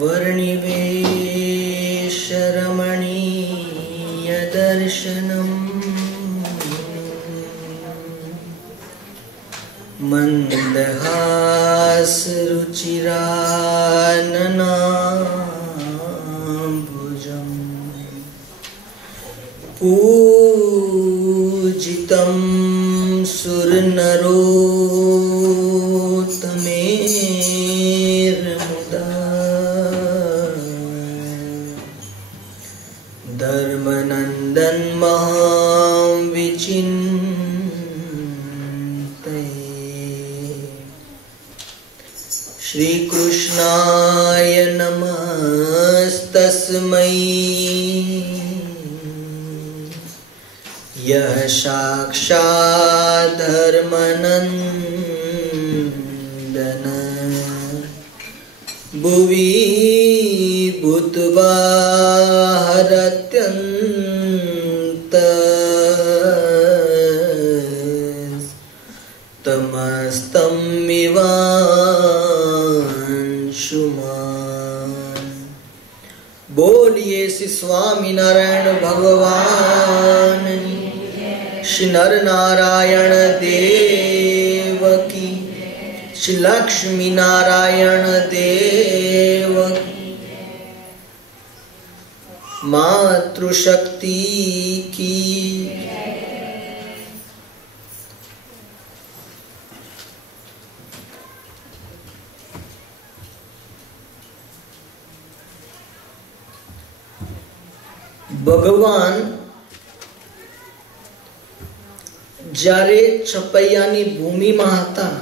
वर्णिवेशरमणीयदर्शनम् मन्दहासरुचिराननाम्बुजम् पूजितं सुरनरोत्तमेर्मुदा धर्मनन्दन मां विचिन्तये। श्रीकृष्णाय नमस्तस्मै यः साक्षात् धर्मनन्दन भुवि भूत्वा हरत्यन्तमस्तं विवांशुमान्। बोलिए श्री स्वामी नारायण भगवान, श्री नर नारायण देव की, श्री लक्ष्मी नारायण देव की, मातृशक्ति की। ભગવાન જ્યારે છપૈયાની ભૂમિમાં હતા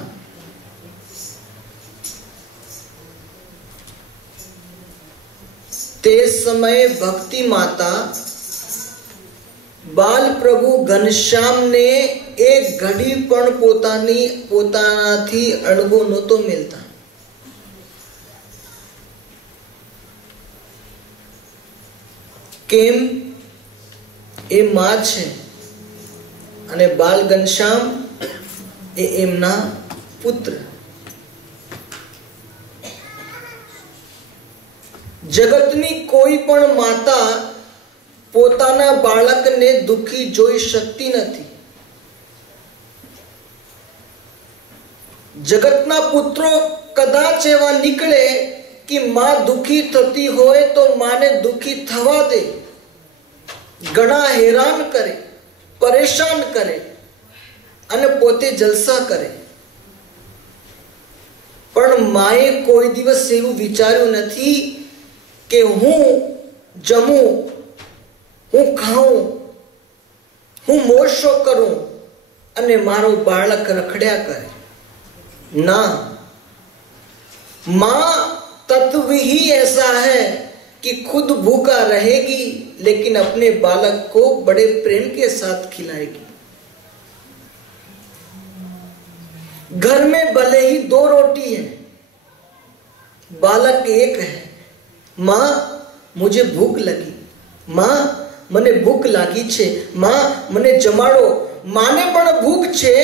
તે સમયે ભક્તિ માતા બાલ પ્રભુ ઘનશ્યામને એક ઘડી પણ પોતાનાથી અણગો નહોતો મિલતા. કેમ? એ માં છે અને બાલ ઘનશ્યામ એ એમના પુત્ર. જગતની કોઈ પણ માતા પોતાના બાળકને દુખી જોઈ શકતી નથી. જગતના પુત્રો કદાચ એવા નીકળે કે માં દુખી થતી હોય તો માને દુખી થવા દે, ઘણા હેરાન કરે, પરેશાન કરે અને પોતે જલસા કરે. પણ માએ કોઈ દિવસ એવું વિચાર્યું નથી કે હું જમું, હું ખાઉં, હું મોશો કરું અને મારું બાળક રખડ્યા કરે. ના, मां तत्व ही ऐसा है कि खुद भूखा रहेगी लेकिन अपने बालक को बड़े प्रेम के साथ खिलाएगी. घर में भले ही 2 रोटी है, बालक एक है. मां मुझे भूख लगी, मां મને ભૂખ લાગી છે, માं મને જમાડો. માને પણ ભૂખ છે,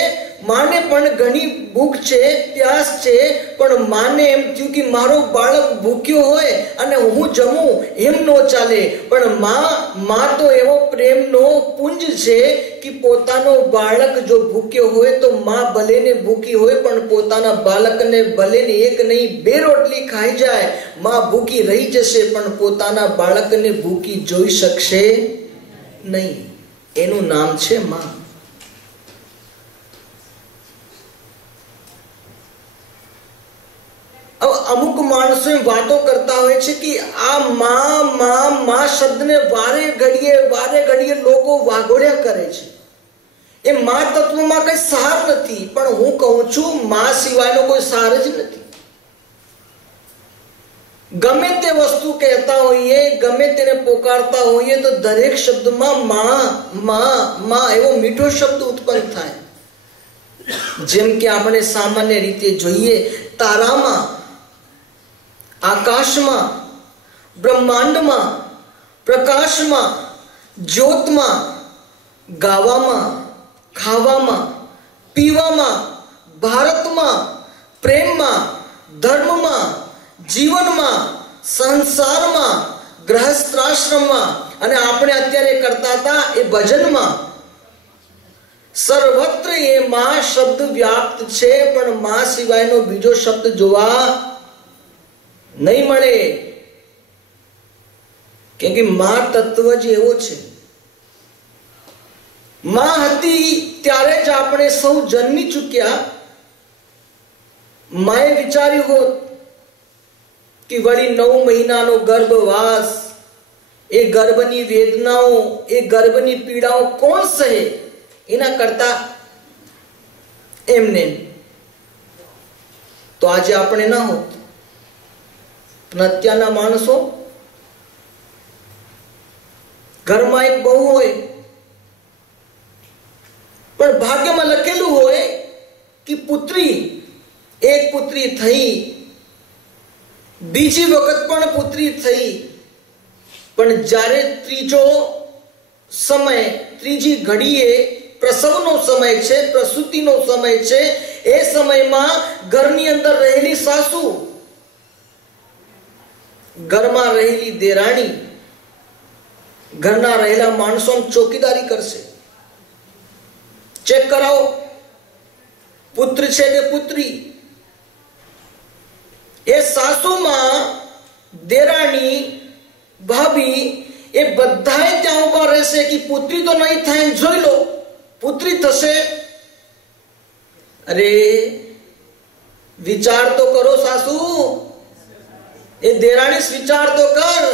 માને પણ ઘણી ભૂખ છે, પ્યાસ છે, પણ માને એમ થયું કે મારો બાળક ભૂખ્યો હોય અને હું જમું એમ ન ચાલે. પણ માં તો એવો પ્રેમનો પુંજ છે કે પોતાનો બાળક જો ભૂખ્યો હોય તો માં ભલે ને ભૂખી હોય પણ પોતાના બાળકને ભલે ને એક નહીં 2 રોટલી ખાઈ જાય, માં ભૂખી રહી જશે પણ પોતાના બાળકને ભૂખી જોઈ શકશે નહીં. એનું નામ છે માં. અમુક માણસો વાતો કરતા હોય છે કે આ માં શબ્દને વારે ઘડીએ લોકો વાગોળ્યા કરે છે. એ માં તત્વમાં કઈ સાર નથી. પણ હું કહું છું માં સિવાયનો કોઈ સાર જ નથી. ગમે તે વસ્તુ કહેતા હોઈએ, ગમે તેને પોકારતા હોઈએ તો દરેક શબ્દમાં માં એવો મીઠો શબ્દ ઉત્પન્ન થાય. જેમ કે આપણે સામાન્ય રીતે જોઈએ, તારામાં, આકાશમાં, બ્રહ્માંડમાં, પ્રકાશમાં, જ્યોતમાં, ગાવામાં, ખાવામાં, પીવામાં, ભારતમાં, પ્રેમમાં, ધર્મમાં, જીવનમાં, સંસારમાં, ગૃહસ્થાશ્રમમાં અને આપણે અત્યારે કરતા હતા એ ભજનમાં સર્વત્ર એ માં શબ્દ વ્યાપ્ત છે, પણ માં સિવાયનો બીજો શબ્દ જોવા નહીં મળે. કેમ કે માં તત્વ જ એવો છે. માં હતી ત્યારે જ આપણે સૌ જન્મી ચૂક્યા. માએ વિચાર્યું હોત કે વળી 9 મહિનાનો ગર્ભવાસ, એ ગર્ભની વેદનાઓ, એ ગર્ભની પીડાઓ કોણ સહે? એના કરતા એમને તો આજે આપણે ના હોત. પણ અત્યારના માણસો, ઘરમાં એક બહુ હોય પણ ભાગ્યમાં લખેલું હોય કે પુત્રી, એક પુત્રી થઈ, બીજી વખત પણ પુત્રી થઈ, પણ જ્યારે ત્રીજો સમય, ત્રીજી ઘડીએ પ્રસવનો સમય છે, પ્રસૂતિનો સમય છે, એ સમયમાં ઘરની અંદર રહેલી સાસુ, ઘરમાં રહેલી દેરાણી, ઘરના રહેલા માણસો ચોકીદારી કરશે. ચેક કરાવો પુત્ર છે કે પુત્રી. એ સાસુમાં, દેરાણી, ભાભી એ બધાય ત્યાં ઉભા રહેશે કે પુત્રી તો નહીં થાય, જોઈ લો પુત્રી થશે. અરે વિચાર તો કરો સાસુ, એ દેરાણી વિચાર તો કર.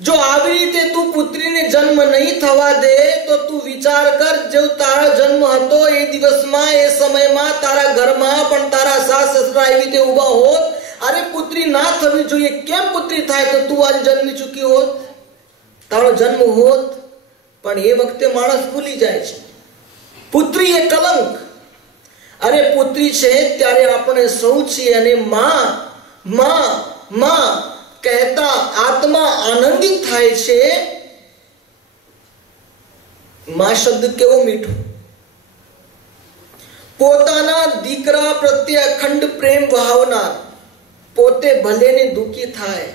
જો આવી રીતે તું પુત્રીને જન્મ નહીં થવા દે તો તું વિચાર કર, જો તારો જન્મ હતો એ દિવસમાં, એ સમયમાં તારા ઘરમાં પણ તારા સાસ સસરા એવી રીતે ઉભા હોત, અરે પુત્રી ના થવી જોઈએ, કેમ પુત્રી થાય, તો તું આજ જન્મી ચૂકી હોત, તારો જન્મ હોત. પણ એ વખતે માણસ ભૂલી જાય છે. પુત્રી એ કલંક. અરે પુત્રી છે ત્યારે આપણે સૌ છીએ, અને માં માં માં કહેતા આત્મા આનંદિત થાય છે. માં શબ્દ કેવો મીઠો. પોતાના દીકરા પ્રત્યે અખંડ પ્રેમ વહાવનાર, પોતે ભલે ને દુઃખી થાય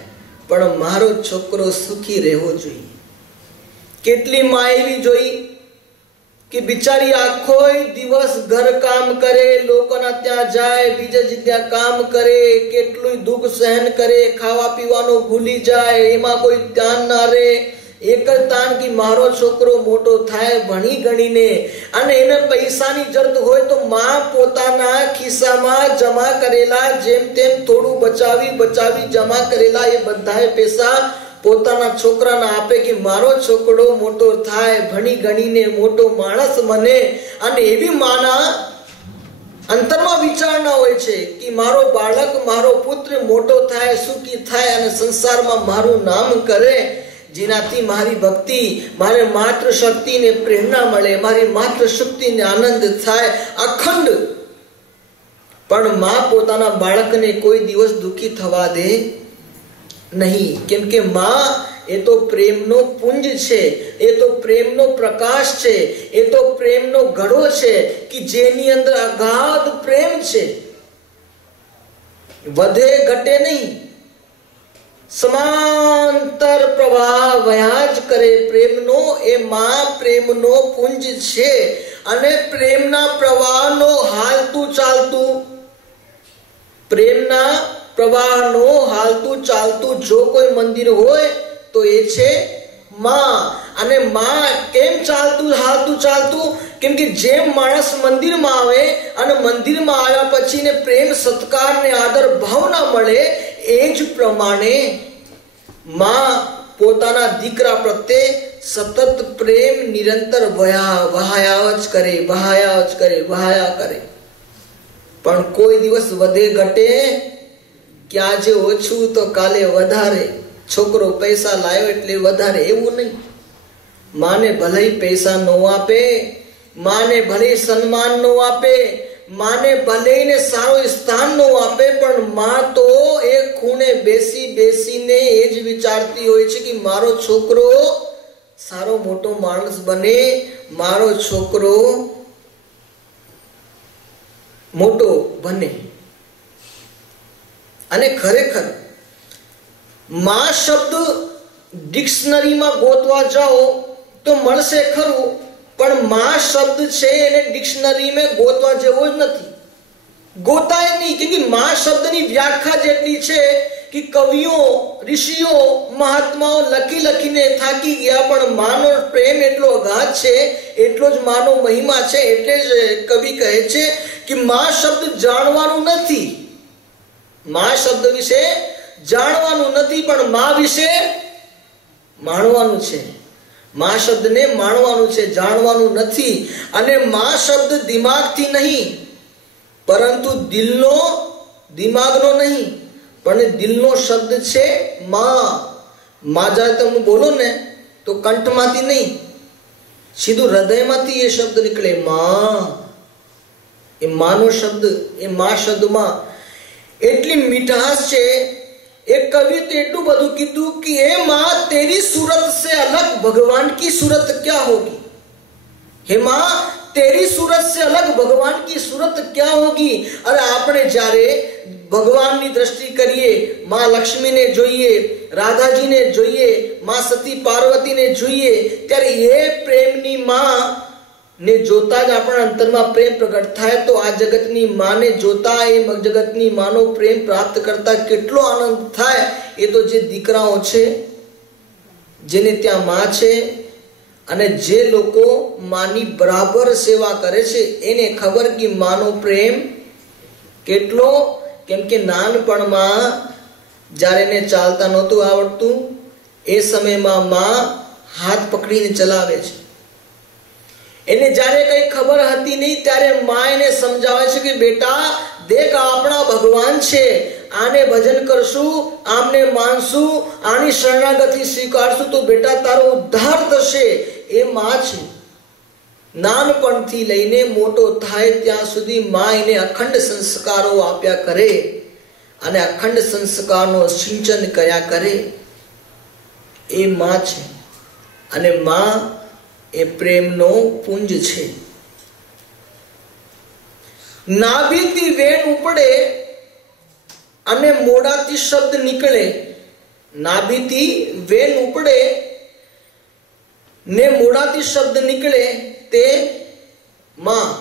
પણ મારો છોકરો સુખી રહેવો જોઈએ. કેટલી માં એવી જોઈ કે બિચારી આખો દિવસ ઘર કામ કરે, લોકોના ત્યાં જાય, બીજા જગ્યા કામ કરે, કેટલું દુઃખ સહન કરે, ખાવા પીવાનું ભૂલી જાય, એમાં કોઈ ધ્યાન ના રહે. એક જ તાન કે મારો છોકરો મોટો થાય ભણી ગણીને, અને એને પૈસાની જરૂર હોય તો માં પોતાના ખિસ્સામાં જમા કરેલા, જેમ તેમ થોડું બચાવી જમા કરેલા એ બધા પૈસા પોતાના છોકરાને આપે કે મારો છોકરો મોટો થાય, ભણી ગણીને મોટો માણસ બને. અને એવી માના અંતરમાં વિચારણા હોય છે કે મારો બાળક, મારો પુત્ર મોટો થાય, સુખી થાય અને સંસારમાં મારું નામ કરે, જેનાથી મારી ભક્તિ, મારે માત્ર શક્તિને પ્રેરણા મળે, મારી માત્ર શક્તિને આનંદ થાય અખંડ. પણ માં પોતાના બાળકને કોઈ દિવસ દુઃખી થવા દે નહીં. કેમ કે માં એ તો પ્રેમનો પુંજ છે, એ તો પ્રેમનો પ્રકાશ છે, એ તો પ્રેમનો ઘડો છે કે જેની અંદર અગાધ પ્રેમ છે, વધે ઘટે નહીં, સમાંતર પ્રવાહ વયા જ કરે પ્રેમનો. એ માં પ્રેમનો પુંજ છે, અને પ્રેમના પ્રવાહનો હાલતું ચાલતું, પ્રેમના પ્રવાહનો હાલતું ચાલતું જો કોઈ મંદિર હોય તો એ છે માં. અને માં કેમ હાલતું ચાલતું? કેમ કે જેમ માણસ મંદિરમાં આવે અને મંદિરમાં આવ્યા પછી ને પ્રેમ, સત્કાર ને આદર ભાવના મળે, એ જ પ્રમાણે માં પોતાના દીકરા પ્રત્યે સતત પ્રેમ નિરંતર વહાયા જ કરે. પણ કોઈ દિવસ વધે ઘટે કે આજે ઓછું તો કાલે વધારે, છોકરો પૈસા લાવ્યો એટલે વધારે, એવું નહીં. માને ભલે પૈસા નો આપે, માને ભલે સન્માન નો આપે, માને ભલે ને સારું સ્થાન નો આપે, પણ માં તો એ ખૂણે બેસીને એ જ વિચારતી હોય છે કે મારો છોકરો સારો મોટો માણસ બને, મારો છોકરો મોટો બને. અને ખરેખર માં શબ્દ ડિક્શનરીમાં ગોતવા જાઓ તો મળશે ખરું, પણ માં શબ્દ છે એને ડિક્શનરીમાં ગોતવા જેવો જ નથી, ગોતાય નહીં. કેમ કે માં શબ્દની વ્યાખ્યા જેટલી છે કે કવિઓ, ઋષિઓ, મહાત્માઓ લખીને થાકી ગયા, પણ માનો પ્રેમ એટલો અગાધ છે, એટલો જ માનો મહિમા છે. એટલે જ કવિ કહે છે કે માં શબ્દ જાણવાનું નથી, માં શબ્દ વિશે જાણવાનું નથી, પણ માં વિશે માણવાનું છે. માં શબ્દને માણવાનું છે, જાણવાનું નથી. અને માં શબ્દ દિમાગથી નહીં, પરંતુ દિલનો, દિમાગનો નહીં, પણ દિલનો શબ્દ છે માં. માં જ્યારે તમે બોલો ને તો કંઠમાંથી નહીં, સીધું હૃદયમાંથી એ શબ્દ નીકળે, માં. એ માનો શબ્દ, એ માં શબ્દમાં એટલી મીઠાશ છે. એક કવિ તો એટલું બધું કીધું કે એ माँ तेरी सूरत से अलग भगवान की सूरत क्या होगी, हे माँ तेरी सूरत से अलग भगवान की सूरत क्या होगी. अरे આપણે જ્યારે ભગવાનની દ્રષ્ટિ કરીએ, માં લક્ષ્મીને જોઈએ, રાધાજીને જોઈએ, માં સતી પાર્વતીને જોઈએ, ત્યારે એ પ્રેમની માં ને જોતા જ આપણા અંતરમાં પ્રેમ પ્રગટ થાય. તો આ જગતની માને જોતા, એ જગતની માનો પ્રેમ પ્રાપ્ત કરતા કેટલો આનંદ થાય. એ તો જે દીકરાઓ છે, જેને ત્યાં માં છે, અને જે લોકો માની બરાબર સેવા કરે છે, એને ખબર કે માનો પ્રેમ કેટલો. કેમ કે નાનપણમાં જ્યારે એને ચાલતા નહોતું આવડતું, એ સમયમાં માં હાથ પકડીને ચલાવે છે. એને જ્યારે કઈ ખબર હતી નહીં ત્યારે માં એને સમજાવે છે કે બેટા દેખ આપણા ભગવાન છે, આને ભજન કરશું, આમને માનશું, આની શરણાગતિ સ્વીકારશું તો બેટા તારો ઉદ્ધાર થશે. એ માં છે. નાનપણથી લઈને મોટો થાય ત્યાં સુધી માં એને અખંડ સંસ્કારો આપ્યા કરે અને અખંડ સંસ્કારનો સિંચન કર્યા કરે. એ માં છે. અને માં એ પ્રેમનો પુંજ છે. નાભીથી વેણ ઉપડે અને મોઢાથી શબ્દ નીકળે. નાભીથી વેણ ઉપડે ને મોઢાથી શબ્દ નીકળે તે માં.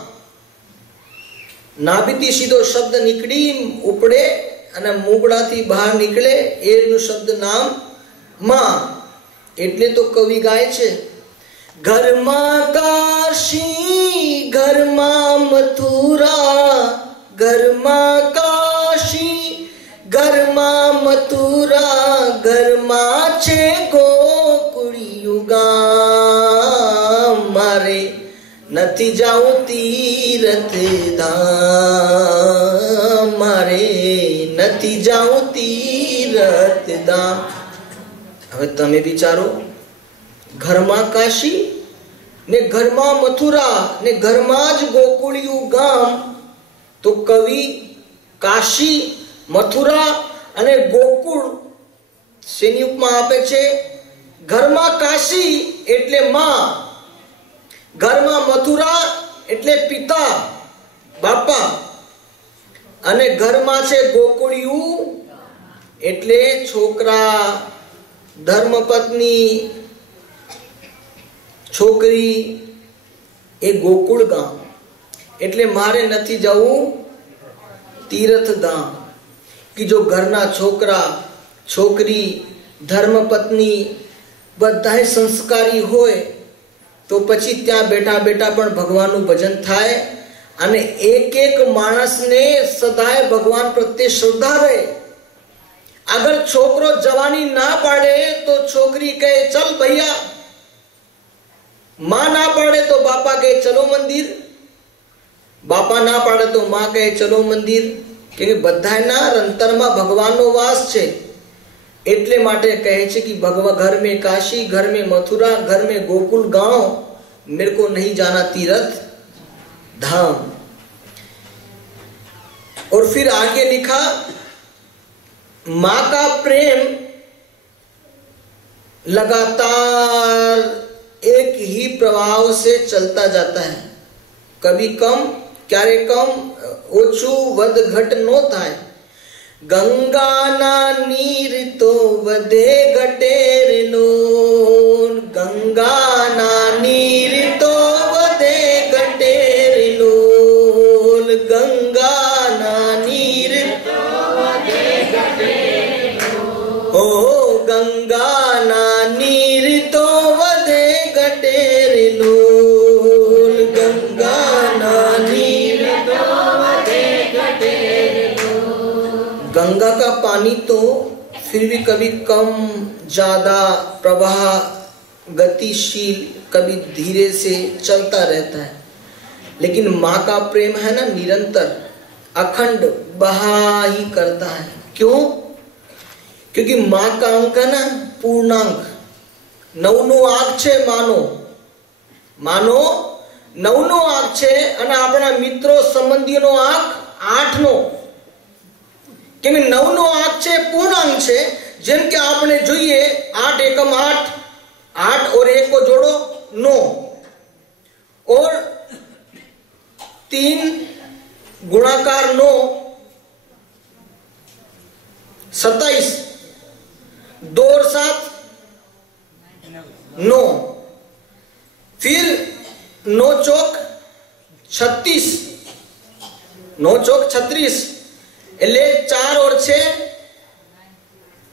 નાભીથી સીધો શબ્દ નીકળી ઉપડે અને મોઢાથી બહાર નીકળે એનું શબ્દ નામ માં. એટલે તો કવિ ગાય છે, ઘરમાં કાશી ઘરમાં મથુરા, ઘરમાં કાશી ઘરમાં મથુરા, ઘરમાં છે ગોકુળિયું ગામ. મારે નથી જાવું તીરથ ધામ, મારે નથી જાવું તીરથ ધામ. હવે તમે વિચારો, ઘરમાં કાશી ને ઘરમાં મથુરા ને ઘરમાં જ ગોકુળિયું ગામ. તો કવિ કાશી, મથુરા અને ગોકુળ શેની ઉપમા આપે છે? ઘરમાં કાશી એટલે માં, ઘરમાં મથુરા એટલે પિતા બાપા, અને ઘરમાં છે ગોકુળિયું એટલે છોકરા, ધર્મપત્ની, છોકરી. એ ગોકુળ ગામ. એટલે મારે નથી જવું તીર્થધામ. કે જો ઘરના છોકરા, છોકરી, ધર્મપત્ની બધા સંસ્કારી હોય તો પછી ત્યાં બેઠા બેઠા પણ ભગવાનનું ભજન થાય અને એક એક માણસને સદાય ભગવાન પ્રત્યે શ્રદ્ધા રહે. અગર છોકરો જવાની ના પાડે તો છોકરી કહે ચલ ભૈયા, माँ ना पाड़े तो बापा कहे चलो मंदिर, बापा ना पाड़े तो माँ कहे चलो मंदिर. કે બધાના અંતરમાં ભગવાનનો વાસ છે. એટલે માટે કહે છે કે ભગવાન ઘર में काशी, घर में मथुरा, घर में गोकुल गांव, मेरे को नहीं जाना तीर्थ धाम. और फिर आगे लिखा, माँ का प्रेम लगातार एक ही प्रभाव से चलता जाता है. कभी कम, क्यारे कम, ओछू वध घट नो थाय. ગંગાના નીર તો વધે ઘટે રે લોલ, ગંગાના નીર તો વધે ઘટે રે લોલ, ગંગાના નીર તો વધે ઘટે રે લોલ, ઓ ગંગાના નીર તો વધે ઘટે રે લોલ, ગંગાના નીર તો વધે ઘટે રે લોલ। गंगा का पानी तो फिर भी कभी कम ज्यादा प्रवाह गतिशील, कभी धीरे से चलता रहता है, लेकिन माँ का प्रेम है ना निरंतर अखंड बहा ही करता है। क्यों? क्योंकि माँ का अंक है ना पूर्णांक, नवनो आंक छे मानो, मानो नवनो आंक छे અને આપણા મિત્રો સંબંધીઓનો આંક 8 નો, કેમ 9 નો આંક છે પૂર્ણાંક છે। જેમ કે આપણે જોઈએ 8 એકમ 8, 8 और 1 को जोड़ो 9, और 3 गुणाकार 9 27, 2 और 7 9, फिर 9 चौक 36, 9 चौक 36, એટલે 4 और 6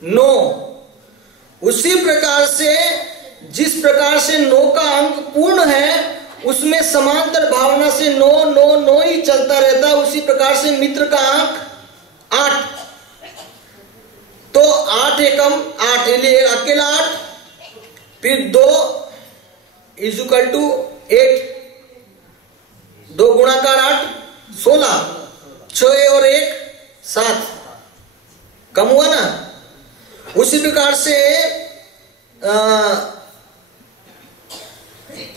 9। उसी प्रकार से जिस प्रकार से 9 का अंक पूर्ण है, उसमें समांतर भावना से 9 9 9 ही चलता रहता है। उसी प्रकार से मित्र का अंक 8, तो 8 एकम 8 એટલે अकेला 8, फिर 2 इज इक्वल टू 8, 2 गुणाकार 8 16, 6 और 1 7, कम हुआ ना। उसी प्रकार से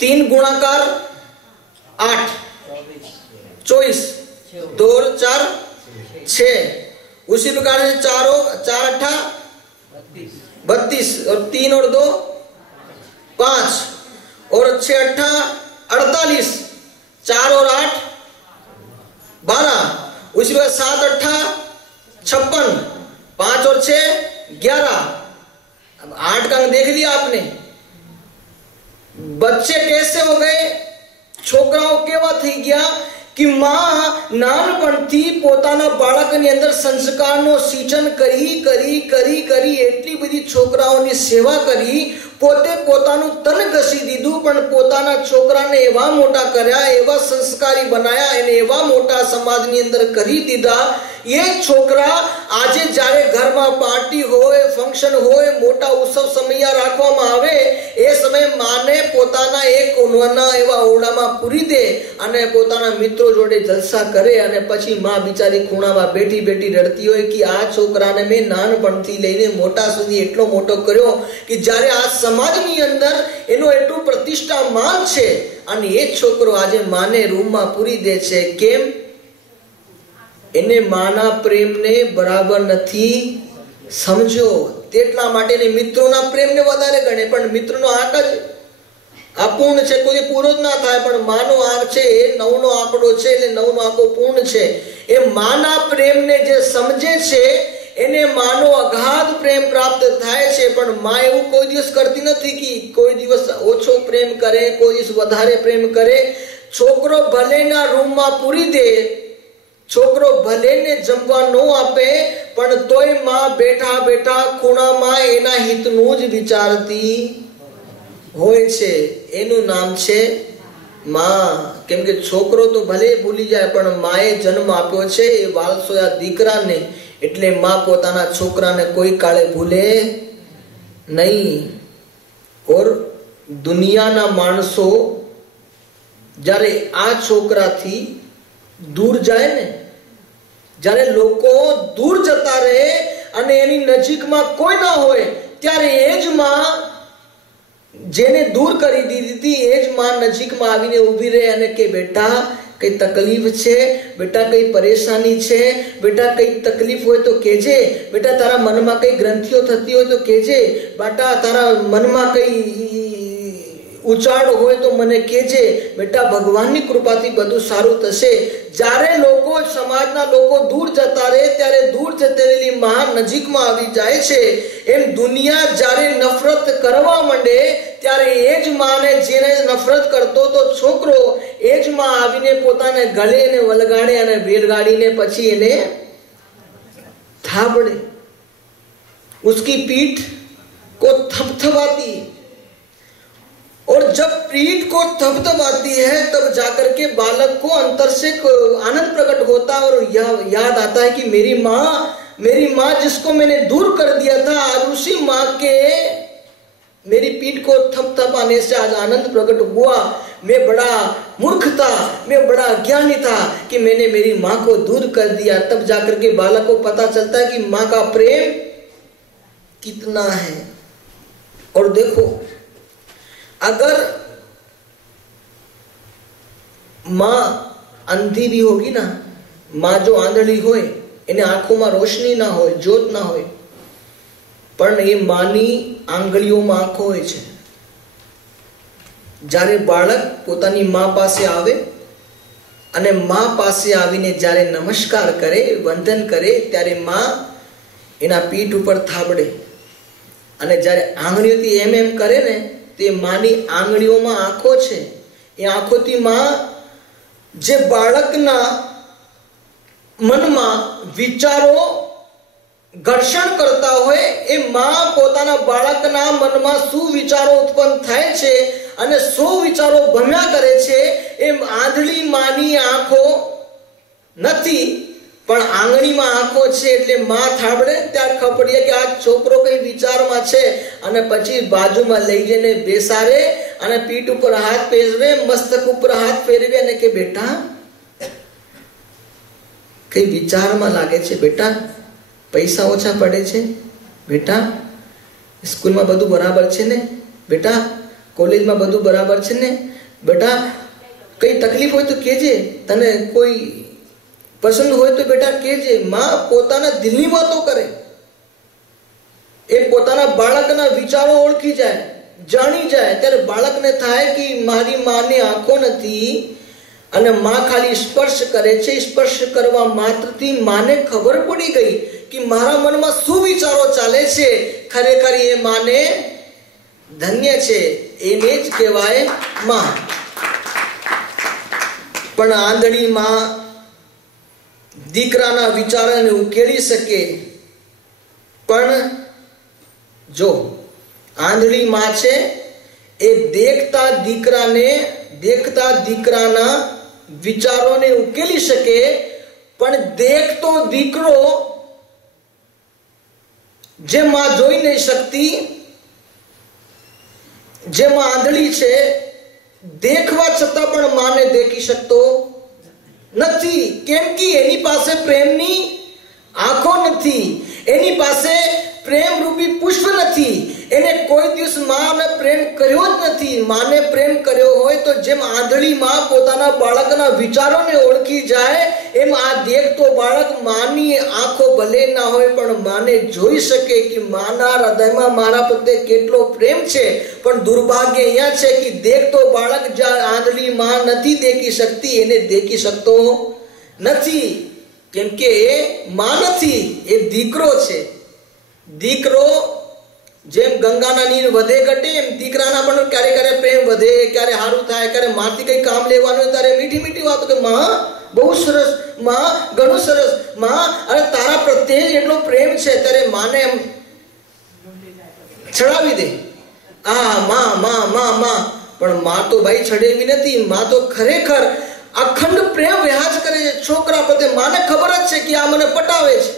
3 गुणाकार 8 24, 2 और 4 6, उसी प्रकार से 4 8 32, और 3 और 2 5, और 6 8 48, 4 और 8 12, उसी बार 7 8 56, 5 और 6 11। अब 8 का अंक देख लिया आपने। बच्चे कैसे हो गए, छोकराओ केवा थई गया कि मां નાનપણથી પોતાના બાળકની અંદર સંસ્કારનો સિંચન કરી કરી કરી કરી એટલી બધી છોકરાઓની સેવા કરી, પોતે પોતાનું તન ઘસી દીધું, પણ પોતાના છોકરાને એવા મોટા કર્યા, એવા સંસ્કારી બનાયા, એને એવા મોટા સમાજની અંદર કરી દીધા। એ છોકરા આજે જ્યારે ઘરમાં પાર્ટી હોય, ફંક્શન હોય, મોટા ઉત્સવ સમયા રાખવામાં આવે, એ સમયે માને પોતાના એક નાના એવા ઓરડામાં પૂરી દે અને પોતાના મિત્રો જોડે જલસા કરે, અને પછી માં બિચારી ખૂણામાં બેઠી બેઠી રડતી હોય કે આ છોકરાને મેં નાનપણથી લઈને મોટા સુધી એટલો મોટો કર્યો કે જ્યારે આ સમાજની અંદર એનો એટલું પ્રતિષ્ઠા માન છે, અને એ છોકરો આજે માને રૂમમાં પૂરી દે છે। કેમ? એને માના પ્રેમને બરાબર નથી સમજો, તેટલા માટે મિત્રોના પ્રેમને વધારે ગણે। પણ મિત્રનો આંક જ અપૂર્ણ છે, કોઈ પૂરો જ ના થાય, પણ માનો આંક છે એ 9 નો આંકડો છે, એટલે 9 નો આંકડો પૂર્ણ છે। એ માના પ્રેમને જે સમજે છે એને માનો અગાધ પ્રેમ પ્રાપ્ત થાય છે। પણ માં એવું કોઈ દિવસ કરતી નથી કે કોઈ દિવસ ઓછો પ્રેમ કરે, કોઈ દિવસ વધારે પ્રેમ કરે। છોકરો ભલેના રૂમમાં પૂરી દે, છોકરો ભલે ને જમવા ન આપે, પણ તોય માં બેઠા બેઠા ખૂણામાં એના હિતનું જ વિચારતી હોય છે। એનું નામ છે માં। કેમ કે છોકરો તો ભલે ભૂલી જાય, પણ માએ જન્મ આપ્યો છે એ વાલસોયા દીકરાને, એટલે માં પોતાના છોકરાને કોઈ કાળે ભૂલે નહીં। और દુનિયાના માણસો જ્યારે આ છોકરાથી दूर जाए ने, જ્યારે લોકો દૂર જતા રહે અને એની નજીકમાં કોઈ ના હોય, ત્યારે એ જ માં જેને દૂર કરી દીધી હતી એ જ માં નજીકમાં આવીને ઊભી રહે અને કે બેટા કઈ તકલીફ છે, બેટા કઈ પરેશાની છે, બેટા કઈ તકલીફ હોય તો કહેજે, બેટા તારા મનમાં કઈ ગ્રંથિઓ થતી હોય તો કહેજે, બેટા તારા મનમાં કઈ ઉચાળ હોય તો મને કહેજે, બેટા ભગવાનની કૃપાથી બધું સારું થશે। જ્યારે લોકો સમાજના લોકો દૂર જતા રહે ત્યારે દૂર જતી રહેલી માં નજીકમાં આવી જાય છે. એમ દુનિયા જ્યારે નફરત કરવા માંડે ત્યારે એ જ માને જેને નફરત કરતો તો છોકરો એ જ માં આવીને પોતાને ગળે ને વલગાડે અને બેલગાડીને પછી એને થાબડે, उसकी पीठ को थपथपाती है. और जब पीठ को थपथपाती है तब जाकर के बालक को अंतर से आनंद प्रकट होता है और याद आता है कि मेरी माँ जिसको मैंने दूर कर दिया था, आज उसी माँ के मेरी पीठ को थपथपाने से आज आनंद प्रकट हुआ. मैं बड़ा मूर्ख था, मैं बड़ा अज्ञानी था कि मैंने मेरी माँ को दूर कर दिया. तब जाकर के बालक को पता चलता है कि माँ का प्रेम कितना है. और देखो, अगर माँ अंधी भी होगी ना, माँ जो आंधળી હોય એને આંખોમાં રોશની ના હોય, જ્યોત ના હોય, પણ એ માની આંગળીઓમાં આંખો હોય છે. જ્યારે બાળક પોતાની મા પાસે આવે અને મા પાસે આવીને જ્યારે નમસ્કાર કરે, વંદન કરે, ત્યારે મા એના પીઠ ઉપર થાબડે અને જ્યારે આંગળીઓથી એમ કરે ને તે માની આંગળીઓમાં આંખો છે. એ આંખોથી માં જે બાળકના મનમાં વિચારો ઘર્ષણ કરતા હોય એ માં પોતાના બાળકના મનમાં શું વિચારો ઉત્પન્ન થાય છે અને શું વિચારો ભમ્યા કરે છે એમ આંધળી માની આંખો નથી, પણ આંગળીમાં આંખો છે. એટલે માં થાબડે ત્યારે ખબર પડીએ કે આ છોકરો કઈ વિચારમાં છે અને પછી બાજુમાં લઈ જઈને બેસાડે અને પીઠ ઉપર હાથ ફેરવે, મસ્તક ઉપર હાથ ફેરવે અને કે બેટા કઈ વિચારમાં લાગે છે, બેટા પૈસા ઓછા પડે છે, બેટા સ્કૂલમાં બધું બરાબર છે ને, બેટા કોલેજમાં બધું બરાબર છે ને, બેટા કઈ તકલીફ હોય તો કહેજે, તને કોઈ પસંદ હોય તો બેટા કહેજે. માં પોતાના દિલની વાતો કરે, એ પોતાના બાળકના વિચારો ઓળખી જાય, જાણી જાય. ત્યારે બાળકને થાય કે મારી માની આંખો નથી અને માં ખાલી સ્પર્શ કરે છે. સ્પર્શ કરવા માત્રથી માને ખબર પડી ગઈ કે મારા મનમાં શું વિચારો ચાલે છે. ખરેખર એ માને ધન્ય છે, એને જ કહેવાય માં. પણ આંધળી માં દીકરાના વિચારોને ઉકેલી શકે, પણ જો આંધળી માં છે એ દેખતા દીકરાના વિચારોને ઉકેલી શકે, પણ દેખતો દીકરો જે માં જોઈ નહીં શકતી, જે માં આંધળી છે, દેખવા છતાં પણ માને દેખી શકતો નથી. કેમ કે એની પાસે પ્રેમની આંખો નથી, એની પાસે પ્રેમ રૂપી પુષ્પ નથી. એને કોઈ દિવસ માને પ્રેમ કર્યો જ નથી. માને પ્રેમ કર્યો હોય તો જેમ આંધળી માં પોતાના બાળકના વિચારોને ઓળખી જાય એમ આ દેખતો બાળક માની આંખો ભલે ના હોય પણ માને જોઈ શકે કે માના હૃદયમાં મારા પ્રત્યે કેટલો પ્રેમ છે. પણ દુર્ભાગ્ય અહીંયા છે કે દેખતો બાળક જ્યાં આંધળી માં નથી દેખી શકતી એને દેખી શકતો નથી, કેમ કે એ માં નથી, એ દીકરો છે. દીકરો જેમ ગંગાના નીર વધે ઘટે એમ દીકરાના પણ ક્યારે ક્યારે પ્રેમ વધે, ક્યારે હારું થાય, ક્યારે માથી કઈ કામ લેવાનું ત્યારે મીઠી મીઠી વાતો કે માં બહુ સરસ, માં ઘણું સરસ, માં અરે તારા પ્રત્યે એટલો પ્રેમ છે. ત્યારે માને એમ ચડાવી દે, આ માં માં માં માં. પણ માં તો ભાઈ ચડેવી નથી. માં તો ખરેખર અખંડ પ્રેમ વ્યાજ કરે છે છોકરા પ્રત્યે. માને ખબર જ છે કે આ મને પટાવે છે,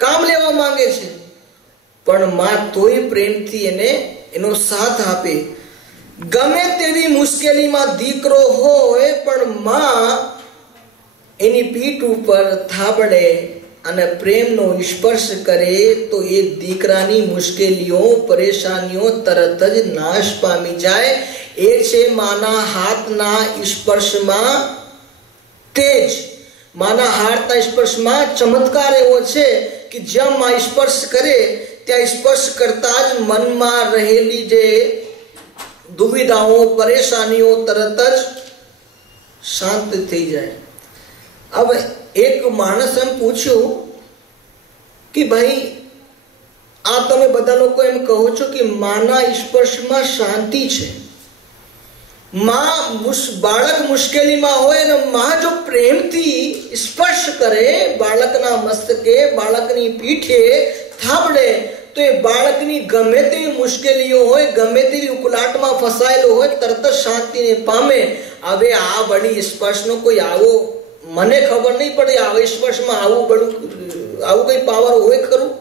કામ લેવા માંગે છે, પણ માં તોય પ્રેમથી એને એનો સાથ આપે. ગમે તેવી મુશ્કેલીમાં દીકરો હોય પણ માં એની પીઠ ઉપર થાબડે અને પ્રેમનો સ્પર્શ કરે તો એ દીકરાની મુશ્કેલીઓ પરેશાનીઓ તરત જ નાશ પામી જાય. એ છે માના હાથના સ્પર્શમાં તેજ. માના હાથના સ્પર્શમાં ચમત્કાર એવો છે કે જ્યાં માં સ્પર્શ કરે ત્યાં સ્પર્શ કરતા જ મનમાં રહેલી જે દુવિધાઓ પરેશાનીઓ તરત જ શાંત થઈ જાય. હવે એક માણસ એમ પૂછ્યું કે ભાઈ આ તમે બધા લોકો એમ કહો છો કે માના સ્પર્શમાં શાંતિ છે, બાળક મુશ્કેલીમાં હોય અને માં જો પ્રેમથી સ્પર્શ કરે બાળકના મસ્તકે, બાળકની પીઠે થાબડે તો એ બાળકની ગમે તેવી મુશ્કેલીઓ હોય, ગમે તેવી ઉકલાટમાં ફસાયેલો હોય, તરત જ શાંતિને પામે. હવે આ વળી સ્પર્શનો કોઈ આવો મને ખબર નહીં પડે આવા સ્પર્શમાં આવું કઈ પાવર હોય ખરું?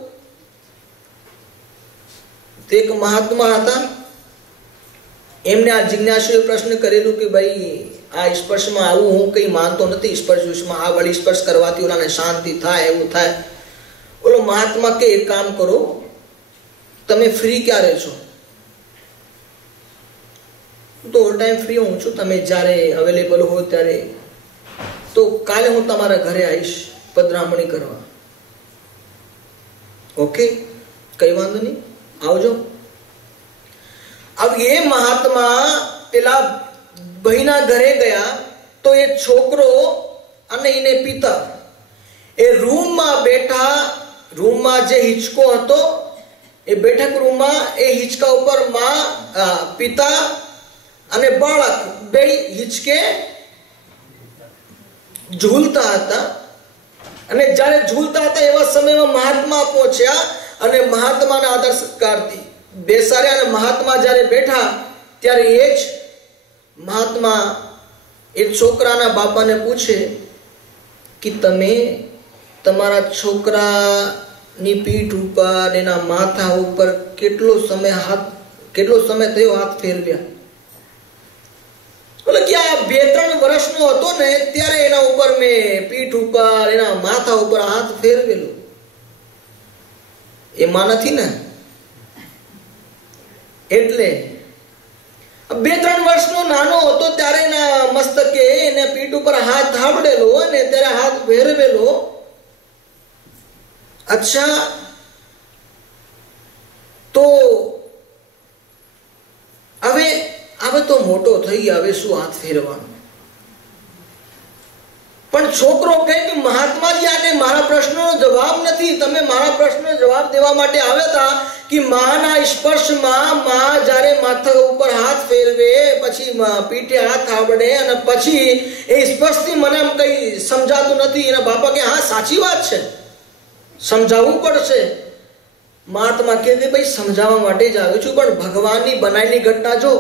તે એક મહાત્મા હતા, એમને આ જિજ્ઞાસુએ પ્રશ્ન કરેલું કે ભાઈ આ સ્પર્શમાં આવું હું કઈ માનતો નથી, સ્પર્શમાં આ વળી સ્પર્શ કરવાથી ઓલાને શાંતિ થાય, એવું થાય. ઓલો મહાત્મા કે એક કામ કરો, તમે ફ્રી ક્યારે છો? તો ઓલ ટાઈમ ફ્રી હું છું, તમે જ્યારે અવેલેબલ હો ત્યારે. તો કાલે હું તમારા ઘરે આવીશ પધરામણી કરવા. ઓકે, કઈ વાંધો નહીં, આવજો. હવે એ મહાત્મા પેલા ભાઈના ઘરે ગયા તો એ છોકરો અને એને પિતા એ રૂમમાં બેઠા. રૂમમાં જે હિંચકો હતો એ બેઠક રૂમમાં, એ હિંચકા ઉપર માં, પિતા અને બાળક બે હિંચકે ઝૂલતા હતા. અને જ્યારે ઝૂલતા હતા એવા સમયમાં મહાત્મા પહોંચ્યા અને મહાત્માના આદર સત્કારથી બેસાડ્યા. અને મહાત્મા જ્યારે બેઠા ત્યારે એ જ મહાત્મા એ છોકરાના બાપાને પૂછે કે તમે તમારા છોકરાની પીઠ ઉપર, એના માથા ઉપર કેટલો સમય થયો હાથ ફેરવ્યા? બોલે કે આ 2-3 વર્ષનો હતો ને ત્યારે એના ઉપર મેં પીઠ ઉપર, એના માથા ઉપર હાથ ફેરવેલો. એમાં નથી ને? એટલે 2-3 વર્ષનો નાનો હતો ત્યારે એના મસ્તકે, એને પીઠ ઉપર હાથ થાબડેલો અને ત્યારે હાથ ફેરવેલો. અચ્છા, તો હવે તો મોટો થઈ ગયા, હવે શું હાથ ફેરવાનો? પણ છોકરો કહે કે મહાત્માજી આ કઈ મારા પ્રશ્નનો જવાબ નથી, તમે મારા પ્રશ્નનો જવાબ દેવા માટે આવ્યા હતા કે માના સ્પર્શમાં માં જ્યારે માથા ઉપર હાથ ફેરવે, પછી પીઠે હાથ થાબડે અને પછી એ સ્પર્શથી મને એમ કઈ સમજાતું નથી. એના બાપા કે હા સાચી વાત છે, સમજાવવું પડશે. મહાત્મા કહે કે ભાઈ સમજાવવા માટે જ આવ્યો છું, પણ ભગવાનની બનાવેલી ઘટના જો.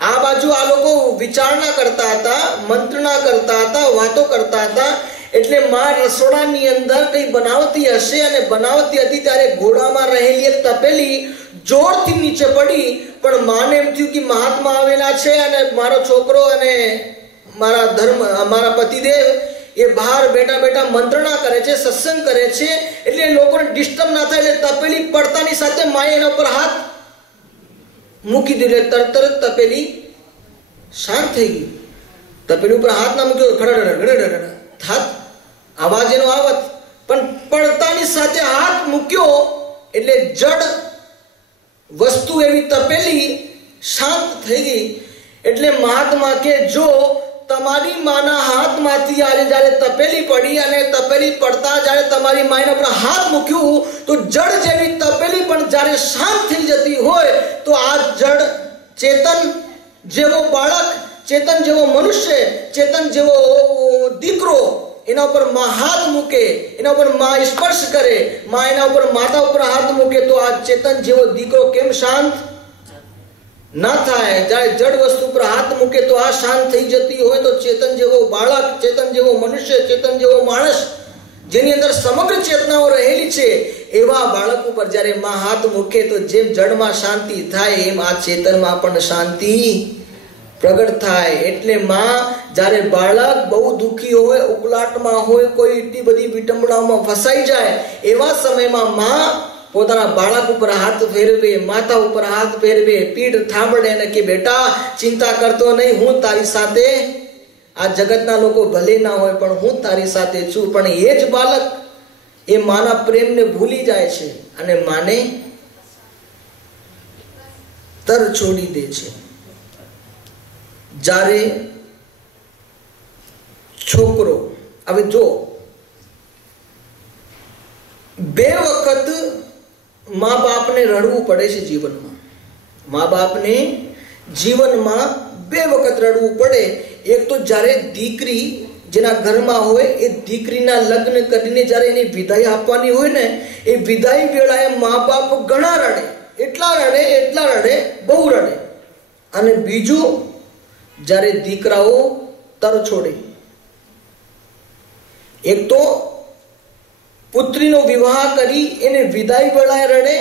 આ બાજુ આ લોકો વિચારણા કરતા હતા, મંત્રણા કરતા હતા, વાતો કરતા હતા. એટલે માં રસોડાની અંદર કઈ બનાવતી હશે અને બનાવતી હતી ત્યારે ઘોડામાં રહેલી એક તપેલી જોરથી નીચે પડી. પણ માને એમ થયું કે મહાત્મા આવેલા છે અને મારો છોકરો અને મારા પતિદેવ એ બહાર બેઠા મંત્રણા કરે છે, સત્સંગ કરે છે, એટલે લોકોને ડિસ્ટર્બ ના થાય. એટલે તપેલી પડતાની સાથે માએ એના ઉપર હાથ મૂકી દીધો. તરત તપેલી શાંત થઈ ગઈ. તપેલી ઉપર હાથ ના મૂક્યો, ખડખડ થાત અવાજ એનો આવત, પણ પડતાની સાથે હાથ મૂક્યો એટલે જડ વસ્તુ એવી તપેલી શાંત થઈ ગઈ. એટલે મહાત્મા કે જો તમારી માના હાથમાંથી આજે જ્યારે તપેલી પડી અને તપેલી પડતા જ્યારે તમારી માના પર હાથ મૂક્યું તો જડ જેવી તપેલી પણ જ્યારે શાંત થઈ જતી હોય તો આ જડ ચેતન જેવો બાળક, ચેતન જેવો મનુષ્ય, ચેતન જેવો દીકરો એના ઉપર માં હાથ મૂકે, એના ઉપર માં સ્પર્શ કરે, માં એના ઉપર માથા ઉપર હાથ મૂકે તો આ ચેતન જેવો દીકરો કેમ શાંત ના થાય? જ્યારે જડ વસ્તુ પર હાથ મૂકે તો આ શાંત થઈ જતી હોય તો ચેતન જેવો બાળક, ચેતન જેવો મનુષ્ય, ચેતન જેવો માણસ જેની અંદર સમગ્ર ચેતનાઓ રહેલી છે એવા બાળક ઉપર જ્યારે માં હાથ મૂકે તો જેમ જડમાં શાંતિ થાય એમ આ ચેતનમાં પણ શાંતિ પ્રગટ થાય. એટલે માં જ્યારે બાળક બહુ દુઃખી હોય, ઉકલાટમાં હોય, કોઈ એટલી બધી વિટંબણાઓમાં ફસાઈ જાય એવા સમયમાં માં પોતાના બાળક ઉપર હાથ ફેરવે, માથા ઉપર હાથ ફેરવે, પીઠ થાબડે અને કે બેટા ચિંતા કરતો નહીં, હું તારી સાથે, આ જગતના લોકો ભલે ના હોય પણ હું તારી સાથે છું. પણ એ જ બાળક એ માના પ્રેમને ભૂલી જાય છે અને માને તર છોડી દે છે. જ્યારે છોકરો હવે જો બે વખત મા બાપને રડવું પડે છે જીવનમાં. મા બાપને જીવનમાં બે વખત રડવું પડે. એક તો જ્યારે દીકરી જેના ઘરમાં હોય એ દીકરીના લગ્ન કરીને જ્યારે એની વિદાય આપવાની હોય ને, એ વિદાય વેળાએ મા બાપ ઘણા રડે, એટલા રડે, બહુ રડે. અને બીજું જ્યારે દીકરાઓ તર છોડે. એક તો પુત્રીનો વિવાહ કરી એને વિદાય વેળાએ રડે,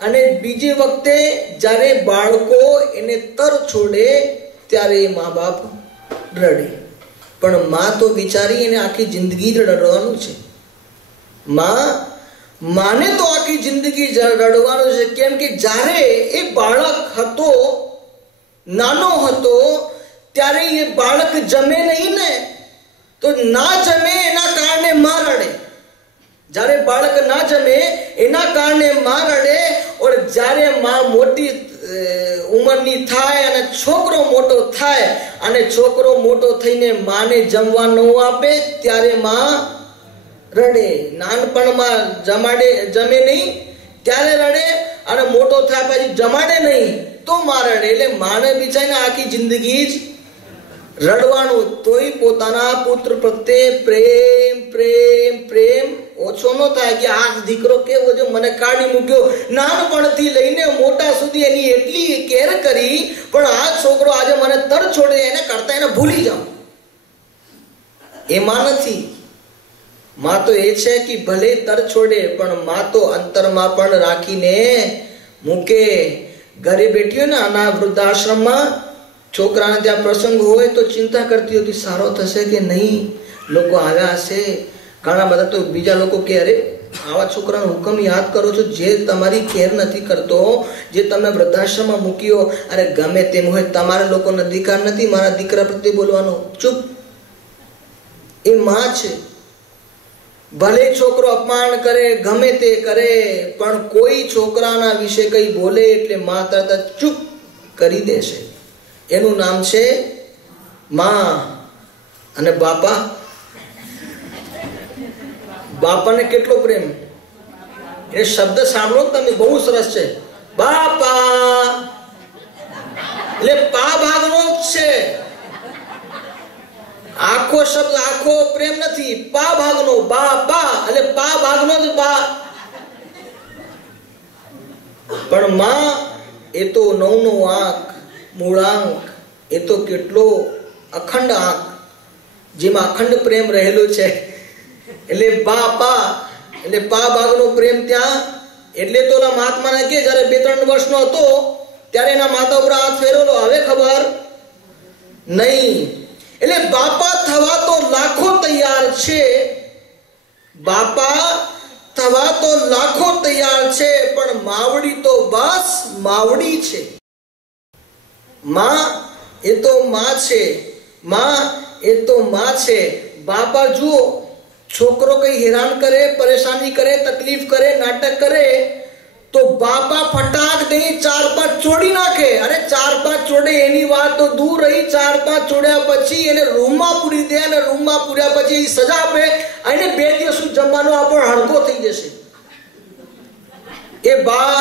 અને બીજી વખતે જ્યારે બાળકો એને તર છોડે ત્યારે એ મા બાપ રડે. પણ માં તો વિચારી એને આખી જિંદગી જ રડવાનું છે. માને તો આખી જિંદગી રડવાનું છે. કેમ કે જ્યારે એ બાળક હતો, નાનો હતો, ત્યારે એ બાળક જમે નહીં ને, તો ના જમે એના કારણે માં રડે. જ્યારે બાળક ના જમે એના કારણે માં રડે. ઓર જ્યારે માં મોટી ઉંમરની થાય અને છોકરો મોટો થાય, અને છોકરો મોટો થઈને માને જમવા ન આપે ત્યારે માં રડે. નાનપણમાં જમે નહીં ત્યારે રડે, અને મોટો થાય પછી જમાડે નહીં તો માં રડે. એટલે માને બિચારીને આખી જિંદગી જ રડવાનું. તોય પોતાના પુત્ર પ્રત્યે પ્રેમ પ્રેમ પ્રેમ ઓછો ન થાય કે આ દીકરો કેવો છે, મને કાઢી મૂક્યો. નાનપણથી લઈને મોટા સુધી એની એટલી કેર કરી, પણ આ છોકરો આજે મને તર છોડે એને કરતા એને ભૂલી જાઉં. એમાં નથી. માં તો એ છે કે ભલે તર છોડે પણ માં તો અંતરમાં પણ રાખીને મૂકે. ઘરે બેઠી હોય ને આના વૃદ્ધાશ્રમમાં, છોકરાને ત્યાં પ્રસંગ હોય તો ચિંતા કરતી હતી સારો થશે કે નહીં, લોકો આવ્યા હશે. ઘણા બધા તો બીજા લોકો કે અરે આવા છોકરાનો હુકમ યાદ કરો છો જે તમારી કેર નથી કરતો, જે તમે વૃદ્ધાશ્રમમાં મૂક્યો. અરે ગમે તેમ હોય, તમારા લોકોનો અધિકાર નથી મારા દીકરા પ્રત્યે બોલવાનો. ચૂપ. એ માં છે. ભલે છોકરો અપમાન કરે, ગમે તે કરે, પણ કોઈ છોકરાના વિશે કઈ બોલે એટલે માં તરત ચૂપ કરી દેશે. એનું નામ છે માં. અને બાપાને કેટલો પ્રેમ. એ શબ્દ સાંભળો તમે, બહુ સરસ છે. બાપા એટલે પા ભાગનો જ છે. આખો શબ્દ, આખો પ્રેમ નથી, પા ભાગનો. બાપા એટલે પા ભાગનો જ બા. પણ માં એ તો 9નો આંક, મૂળાંક. એ તો કેટલો અખંડ આંક, જેમાં અખંડ પ્રેમ રહેલો છે. એટલે બાપા એટલે પા ભાગનો પ્રેમ ત્યાં. એટલે તો મહાત્માને કે જયારે 2-3 વર્ષનો હતો ત્યારે એના માતા ઉપર હાથ ફેરવેલો, હવે ખબર નહીં. એટલે બાપા થવા તો લાખો તૈયાર છે, બાપા થવા તો લાખો તૈયાર છે, પણ માવડી તો બસ માવડી છે. માં એ તો માં છે, માં એ તો માં છે. બાપા જુઓ, છોકરો કઈ હેરાન કરે, પરેશાની કરે, તકલીફ કરે, નાટક કરે તો બાપા ફટાક દઈ 4-5 ચોડી નાખે. અરે 4-5 ચોડે એની વાત તો દૂર રહી, 4-5 ચોડ્યા પછી એને રૂમમાં પૂરી દે, અને રૂમમાં પૂર્યા પછી સજા આપે. અને 2 દિવસ જમવાનો આપણો હળકો થઈ જશે. એ પા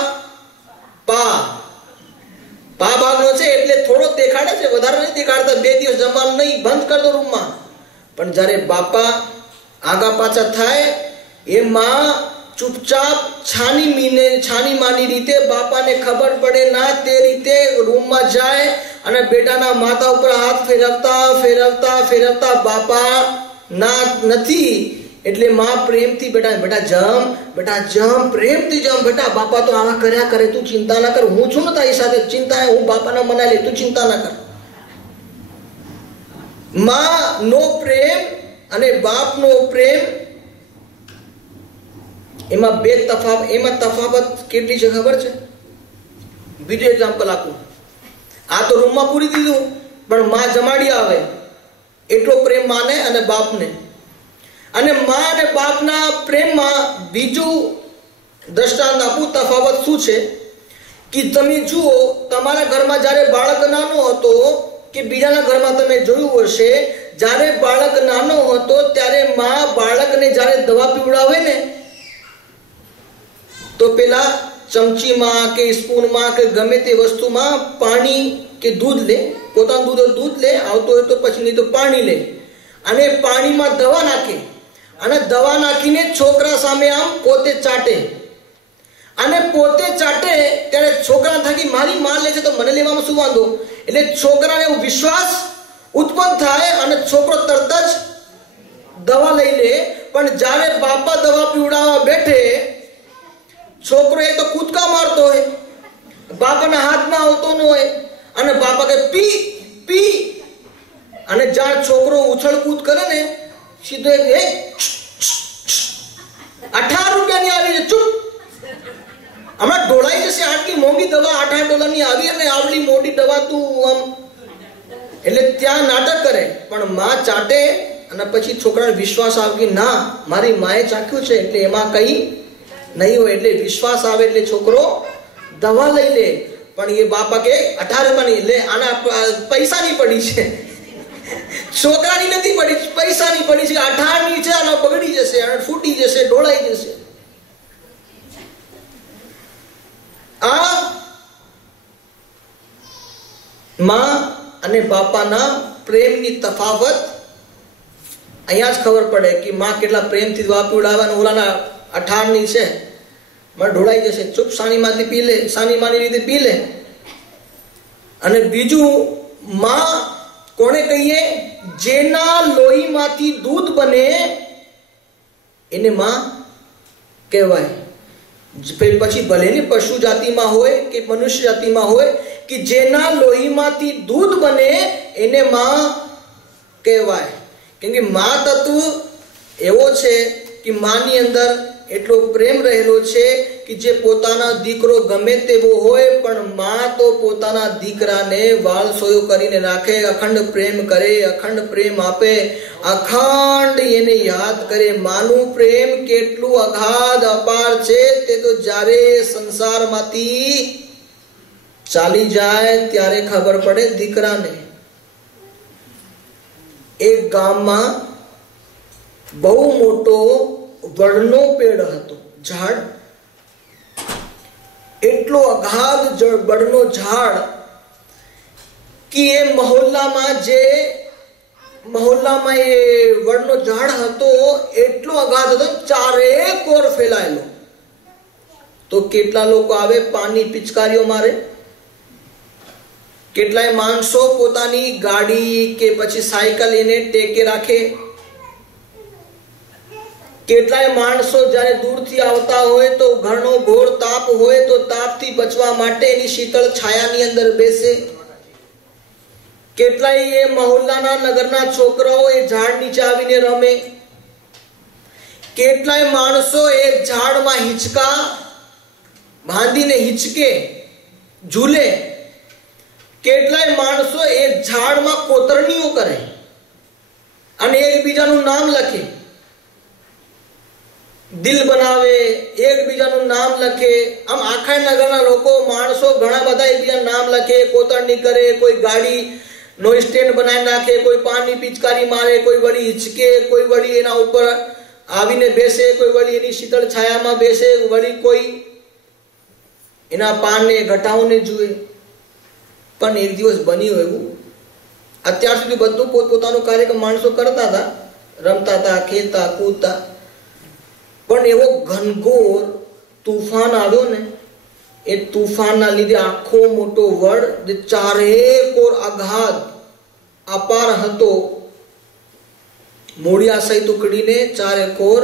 ભાગનો છે એટલે થોડો દેખાડે છે, વધારે નથી દેખાડતા. 2 દિવસ જમવાનું નહીં, બંધ કરી દો રૂમમાં. પણ જ્યારે બાપા આગા પાછા થાય, એ માં ચૂપચાપ છાની માની રીતે બાપાને ખબર પડે ના તે રીતે રૂમમાં જાય અને બેટાના માથા ઉપર હાથ ફેરવતા બાપા ના નથી. એટલે માં પ્રેમથી બેટા જમ પ્રેમથી જમ. બેટા બાપા તો આવા કર્યા કરે, તું ચિંતા ના કર, હું છું ને તારી સાથે. ચિંતા હું બાપાને મનાઈ લે, તું ચિંતા ના કર. માં નો પ્રેમ અને બાપનો પ્રેમ, એમાં તફાવત કેટલી છે ખબર છે? બીજું એક્ઝામ્પલ આપું. આ તો રૂમમાં પૂરી દીધું, પણ માં જમાડી આવે એટલો પ્રેમ માને અને બાપને. અને માં અને બાપના પ્રેમમાં બીજું દ્રષ્ટાંત આપું. તફાવત શું છે કે તમે જુઓ, તમારા ઘરમાં જ્યારે બાળક નાનો હતો કે બીજાના ઘરમાં તમે જોયું હશે, જ્યારે બાળક નાનો હતો ત્યારે માં બાળકને જ્યારે દવા પીવડાવે ને તો પેલા ચમચીમાં કે સ્પૂનમાં કે ગમે તે વસ્તુમાં પાણી કે દૂધ લે, પોતાનું દૂધ લે, આવતો હોય તો પછી નહીં તો પાણી લે અને પાણીમાં દવા નાખે અને દવા નાખીને છોકરા સામે આમ પોતે ચાટે અને પોતે ચાટે ત્યારે છોકરા થાકી મારી માં લે છે તો મને લેવામાં શું વાંધો, એટલે છોકરાને એવો વિશ્વાસ ઉત્પન્ન થાય અને છોકરો તરત જ દવા લઈ લે. પણ જ્યારે બાપા દવા પીવડાવવા બેઠે છોકરો એક તો કૂદકા મારતો હોય, બાપાના હાથમાં આવતો ન હોય અને બાપા કે પી પી અને જ્યારે છોકરો ઉછળ કૂદ કરે ને સીધો એક 18 રૂપિયાની આવી છે, ચૂપ હમણાં ઢોળાઈ જશે, આટલી મોંઘી દવા 8 $8 આવી અને આવડી મોટી દવા તું આમ, એટલે ત્યાં નાટક કરે. પણ માં ચાટે અને પછી છોકરાને વિશ્વાસ આવે કે ના મારી માએ ચાખ્યું છે એટલે એમાં કઈ નહીં હોય, એટલે વિશ્વાસ આવે એટલે છોકરો દવા લઈ લે. પણ એ બાપા કે 18 રૂપિયાની લે, આના પૈસાની પડી છે, છોકરાની નથી પડી, પૈસાની પડી છે, 18ની છે, આના બગડી જશે, ફૂટી જશે, ઢોળાઈ જશે. આ માં અને બાપાના પ્રેમની તફાવત અહીંયા જ ખબર પડે કે માં કેટલા પ્રેમથી દવા પીવડાવે અને ઓલાના 18ની છે, મને ઢોળાઈ જશે, ચૂપ સાનીમાંથી પી લે, સાનીમાની રીતે પી લે. અને બીજું માં કોને કહીએ, જેના લોહીમાંથી દૂધ બને એને માં કહેવાય. પછી ભલે ને પશુ જાતિમાં હોય કે મનુષ્ય જાતિમાં હોય કે જેના લોહીમાંથી દૂધ બને એને માં કહેવાય. કેમ કે માં તત્વ એવો છે કે માની અંદર એટલો પ્રેમ રહેલો છે કે જે પોતાના દીકરો ગમે તેવો હોય પણ માં તો પોતાના દીકરાને વાલસોયો કરીને રાખે, અખંડ પ્રેમ કરે, અખંડ પ્રેમ આપે, અખંડ એને યાદ કરે. માનું પ્રેમ કેટલું અગાધ અપાર છે તે તો જ્યારે સંસારમાંથી ચાલી જાય ત્યારે ખબર પડે દીકરાને. એક ગામમાં બહુ મોટો વડનો પેડ હતો, ઝાડ, એટલો અગાધ વડનો ઝાડ કે એ મહોલ્લામાં એ વડનો ઝાડ હતો એટલો અગાધ હતો, ચારે કોર ફેલાયેલો. તો કેટલા લોકો આવે પાણી પિચકારીઓ મારે, કેટલાય માણસો પોતાની ગાડી કે પછી સાયકલ એને ટેકે રાખે, કેટલાય માણસો જ્યારે દૂરથી આવતા હોય તો ઘણો ઘોર તાપ હોય તો તાપથી બચવા માટે એની શીતળ છાયાની અંદર બેસે. કેટલાય એ મહોલ્લાના નગરના છોકરાઓ એ ઝાડ નીચે આવીને રમે. કેટલાય માણસો એ ઝાડમાં હિંચકા બાંધીને હિંચકે, ઝૂલે. કેટલાય માણસો એ ઝાડમાં કોતરણીઓ કરે અને એકબીજાનું નામ લખે, દિલ બનાવે, એકબીજાનું નામ લખે. આમ આખા નગરના લોકો માણસો ઘણા બધા એકબીજાનું નામ લખે, કોતરણી કરે, કોઈ ગાડી નો સ્ટેન્ડ બનાવી નાખે, કોઈ પાનની પિચકારી મારે, કોઈ વળી હિંચકે, કોઈ વળી એના ઉપર આવીને બેસે, કોઈ વળી એની શીતળ છાયામાં બેસે, વળી કોઈ એના પાનને ઘટાઓને જુએ. પણ એક દિવસ બન્યું એવું, અત્યાર સુધી બધું પોતપોતાનું કાર્યક્રમ માણસો કરતા હતા, રમતા હતા, ખેલતા કૂદતા, પણ એવો ઘનઘોર તુફાન આવ્યો ને, એ તુફાનના લીધે આખો મોટો વડ જે ચારે કોર અગાધ અપાર હતો, મૂળિયા સહિત ઉખડીને ચારે કોર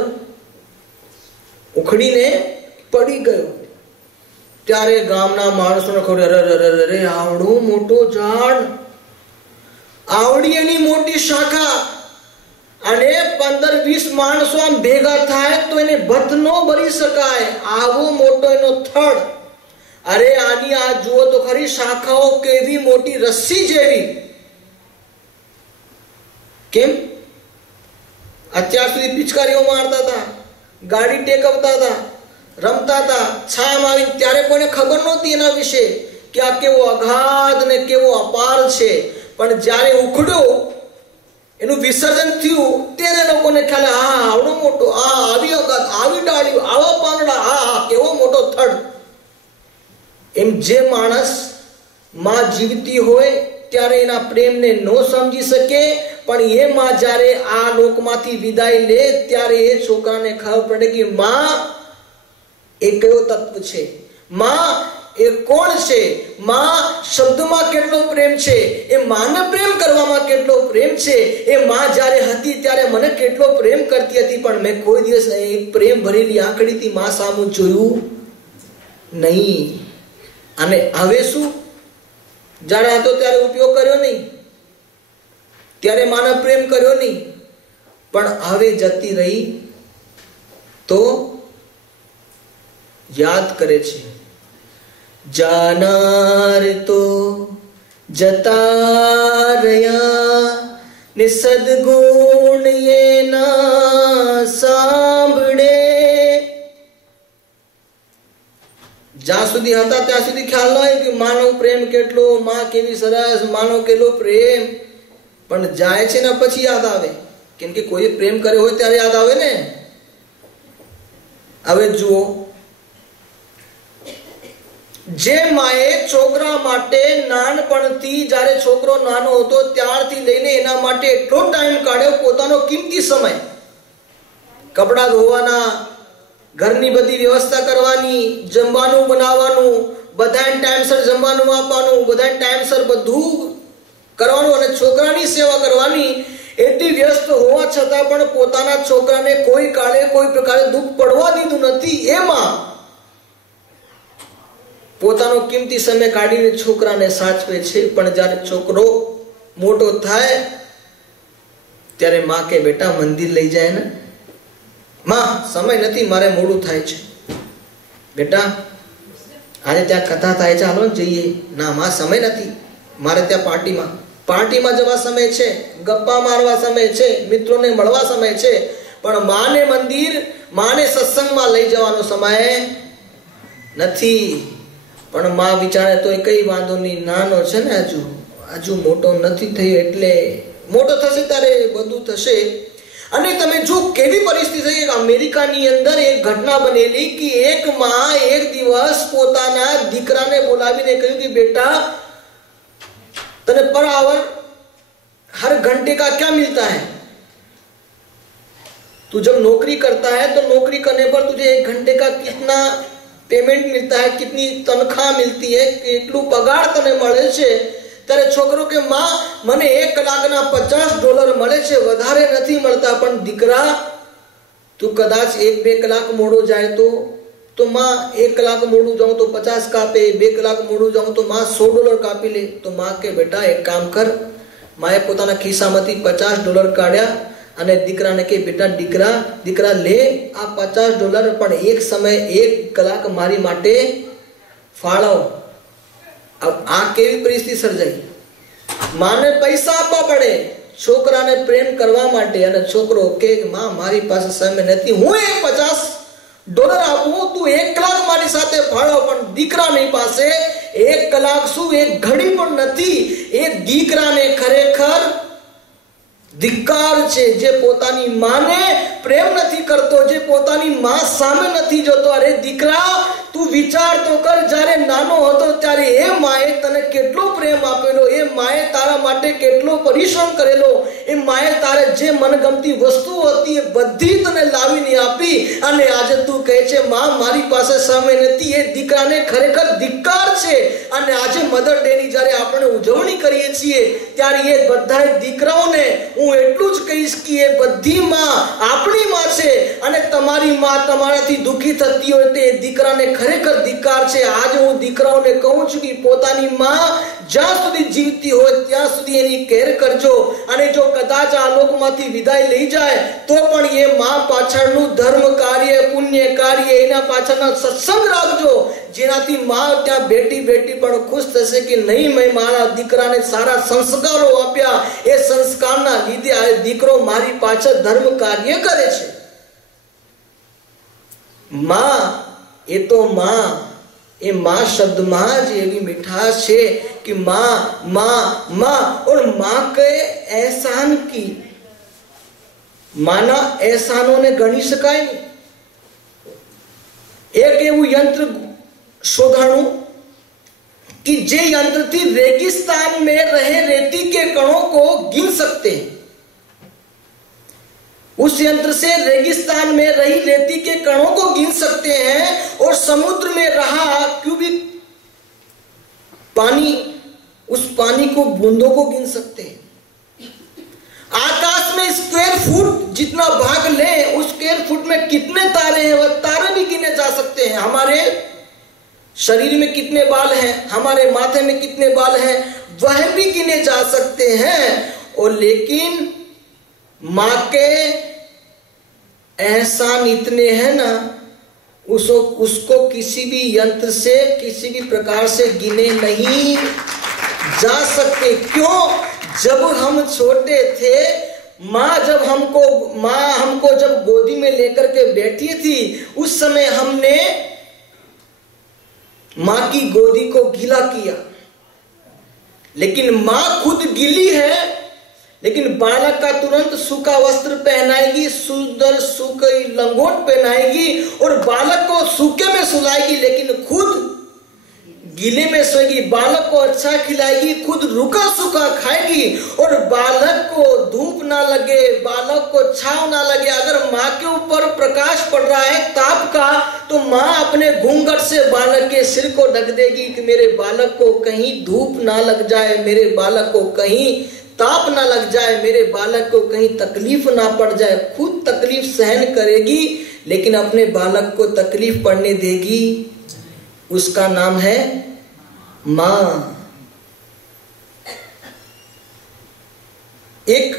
ઉખડીને પડી ગયો. ત્યારે ગામના માણસોને ખબર, અરે આવડો મોટો ઝાડ, આવડી એની મોટી શાખા, અને 15-20 માણસો આમ ભેગા થાય તો એને ભથ ન ભરી શકાય, આવો મોટો એનો થડ. અરે આની આ જુઓ તો ખરી, શાખાઓ કેવી મોટી, રસ્સી જેવી. કેમ? અત્યાર સુધી પિચકારીઓ મારતા હતા, ગાડી ટેકવતા હતા, રમતા હતા, છાયામાં આવીને, ત્યારે કોઈને ખબર નહોતી એના વિશે કે આ કેવો અગાધ ને કેવો અપાર છે. પણ જ્યારે ઉખડ્યો એનું વિસર્જન થયું ત્યારે લોકોને ખ્યાલ, હા આવડો મોટો, આ આવી અગાત, આવી ડાળીઓ, આવા પાંદડા, હા કેવો મોટો થડ. એમ જે માણસ માં જીવતી હોય ત્યારે એના પ્રેમને ન સમજી શકે, પણ એ માં જ્યારે આ લોકમાંથી વિદાય લે ત્યારે એ છોકરાને ખબર પડે કે માં એ કયો તત્વ છે, માં એ કોણ છે, માં શબ્દમાં કેટલો પ્રેમ છે, એ માને પ્રેમ કરવામાં કેટલો પ્રેમ છે. એ માં જ્યારે હતી ત્યારે મને કેટલો પ્રેમ કરતી હતી, પણ મેં કોઈ દિવસ એ પ્રેમ ભરેલી આંખડીથી માં સામું જોયું નહીં. અને હવે શું, જ્યારે હતો ત્યારે ઉપયોગ કર્યો નહીં, ત્યારે માનો પ્રેમ કર્યો નહીં, પણ હવે જતી રહી તો યાદ કરે છે. જાનાર તો જતા રહ્યા ને સદગુણ એના સાંભળે. જ્યાં સુધી હતા ત્યાં સુધી ખ્યાલ ન હોય કે માનો પ્રેમ કેટલો, માં કેવી સરસ, માનો કેટલો પ્રેમ, પણ જાય છે ને પછી યાદ આવે, કેમ કે કોઈ પ્રેમ કર્યો હોય ત્યારે યાદ આવે ને. હવે જુઓ, જે માએ છોકરા માટે નાનપણથી, જ્યારે છોકરો નાનો હતો ત્યારથી લઈને એના માટે એટલો ટાઈમ કાઢ્યો, પોતાનો કિંમતી સમય, કપડા ધોવાના, ઘરની બધી વ્યવસ્થા કરવાની, જમવાનું બનાવવાનું, બધાને ટાઈમસર જમવાનું આપવાનું, બધાને ટાઈમસર બધું કરવાનું અને છોકરાની સેવા કરવાની, એટલી વ્યસ્ત હોવા છતાં પણ પોતાના છોકરાને કોઈ કાળે કોઈ પ્રકારે દુઃખ પડવા દીધું નથી. એમાં પોતાનો કિંમતી સમય કાઢીને છોકરાને સાચવે છે. પણ જ્યારે છોકરો મોટો થાય ત્યારે માં કે બેટા મંદિર લઈ જાય ને, માં સમય નથી, મારે મોડું થાય છે, બેટા આજે ત્યાં કથા થાય છે, હાલો જઈએ. ના માં સમય નથી, મારે ત્યાં પાર્ટીમાં જવા સમય છે, ગપ્પા મારવા સમય છે, મિત્રોને મળવા સમય છે, પણ માને મંદિર, માને સત્સંગમાં લઈ જવાનો સમય નથી. પણ માં વિચારે તો કઈ વાંધો નહીં, નાનો છે ને, હજુ મોટો નથી થયો, એટલે મોટો થશે ત્યારે બધું થશે. અને તમે જો કેવી પરિસ્થિતિ છે. અમેરિકાની અંદર એક ઘટના બનેલી કે એક માં એક દિવસ પોતાના દીકરાને બોલાવીને કહ્યું કે બેટા तने पर आवर हर घंटे का क्या मिलता है? तू जब नौकरी करता है तो नौकरी करने पर तुझे 1 घंटे का कितना पेमेंट मिलता है, कितनी तनख्वाह मिलती है, કેટલું પગાર તને મળે છે? ત્યારે છોકરો કે માં મને 1 કલાકના $50 મળે છે, વધારે નથી મળતા. પણ દીકરા તું કદાચ 1-2 કલાક મોડો જાય તો માં 1 કલાક મોડું જાઉં તો 50 કાપે, 2 કલાક મોડું જાઉં તો માં $100 કાપી ले. તો માં કે બેટા એક કામ કર. માએ પોતાના ખિસ્સામાંથી $50 કાઢ્યા અને દીકરાને કે બેટા દીકરા લે આ $50 પણ એક સમય 1 કલાક મારી માટે ફાળવ. આ કેવી પરિસ્થિતિ સર્જાઈ? માને પૈસા આપવા પડે છોકરાને પ્રેમ કરવા માટે, અને છોકરો કે માં મારી પાસે સમય નથી, હું $50 આપું, તું 1 કલાક મારી સાથે ફાળવ. પણ દીકરાની પાસે 1 કલાક શું 1 ઘડી પણ નથી. એ દીકરાને ખરેખર ધિક્કાર છે, જે પોતાની માને પ્રેમ નથી કરતો, જે પોતાની માં સામે નથી જોતો. અરે દીકરા તું વિચાર તો કર, જ્યારે નાનો હતો ત્યારે એ માએ તને કેટલો પ્રેમ આપેલો, એ માએ તારા માટે કેટલો પરિશ્રમ કરેલો, એ માએ તારે જે મનગમતી વસ્તુઓ હતી એ બધી તને લાવીને આપી, અને આજે તું કહે છે માં મારી પાસે સમય નથી. એ દીકરાને ખરેખર ધિક્કાર છે. અને આજે મધર ડે ની જ્યારે આપણે ઉજવણી કરીએ છીએ ત્યારે એ બધા દીકરાઓને હું એટલું જ કહીશ કે એ બધી માં આપણી માં છે, અને તમારી માં તમારાથી દુખી થતી હોય તો એ દીકરાને ખરેખર ધિક્કાર છે. આજે હું દીકરાઓને કહું છું કે પોતાની માં જ્યાં સુધી જીવતી હોય ત્યાં સુધી એની કેર કરજો, અને જો કદાચ આ લોકમાંથી વિદાય લઈ જાય તો પણ એ માં પાછળનું ધર્મ કાર્ય, પુણ્ય કાર્ય, એના પાછળના સત્સંગ રાખજો, જેનાથી માં ત્યાં બેટી પણ ખુશ થશે કે નહીં મેં મારા દીકરાને સારા સંસ્કારો આપ્યા, એ સંસ્કારના લીધે આ દીકરો મારી પાછળ ધર્મ કાર્ય કરે છે. માં એ તો માં, એ माँ शब्द माँ जी एवी मिठास है कि माँ माँ माँ, और माँ के एहसान की માના એહસાનોને ગણી શકાય નહીં. એક એવું યંત્ર શોધાણું कि जे यंत्र थी रेगिस्तान में रहे रेती के कणों को गिन सकते हैं. उस यंत्र से रेगिस्तान में रही रेती के कणों को गिन सकते हैं और समुद्र में रहा क्यूबिक पानी, उस पानी को बूंदों को गिन सकते हैं. आकाश में स्क्वायर फुट जितना भाग ले उस स्क्वायर फुट में कितने तारे हैं वह तारे भी गिने जा सकते हैं. हमारे शरीर में कितने बाल हैं, हमारे माथे में कितने बाल हैं, वह भी गिने जा सकते हैं. और लेकिन मां के एहसान इतने हैं ना, उसको किसी भी यंत्र से किसी भी प्रकार से गिने नहीं जा सकते. क्यों? जब हम छोटे थे, माँ हमको जब गोदी में लेकर के बैठी थी, उस समय हमने मां की गोदी को गीला किया. लेकिन मां खुद गीली है, लेकिन बालक का तुरंत सूखा वस्त्र पहनाएगी, सुंदर सूखी लंगोट पहनाएगी और बालक को सूखे में सुलाएगी, लेकिन खुद गीले में सोएगी. बालक को अच्छा खिलाएगी, खुद रूखा सूखा खाएगी. और बालक को धूप ना लगे, बालक को छांव ना लगे. अगर माँ के ऊपर प्रकाश पड़ रहा है ताप का, तो माँ अपने घूंघट से बालक के सिर को ढक देगी कि मेरे बालक को कहीं धूप ना लग जाए, मेरे बालक को कहीं ताप ना लग जाए, मेरे बालक को कहीं तकलीफ ना पड़ जाए. खुद तकलीफ सहन करेगी, लेकिन अपने बालक को तकलीफ पड़ने देगी. उसका नाम है मां. एक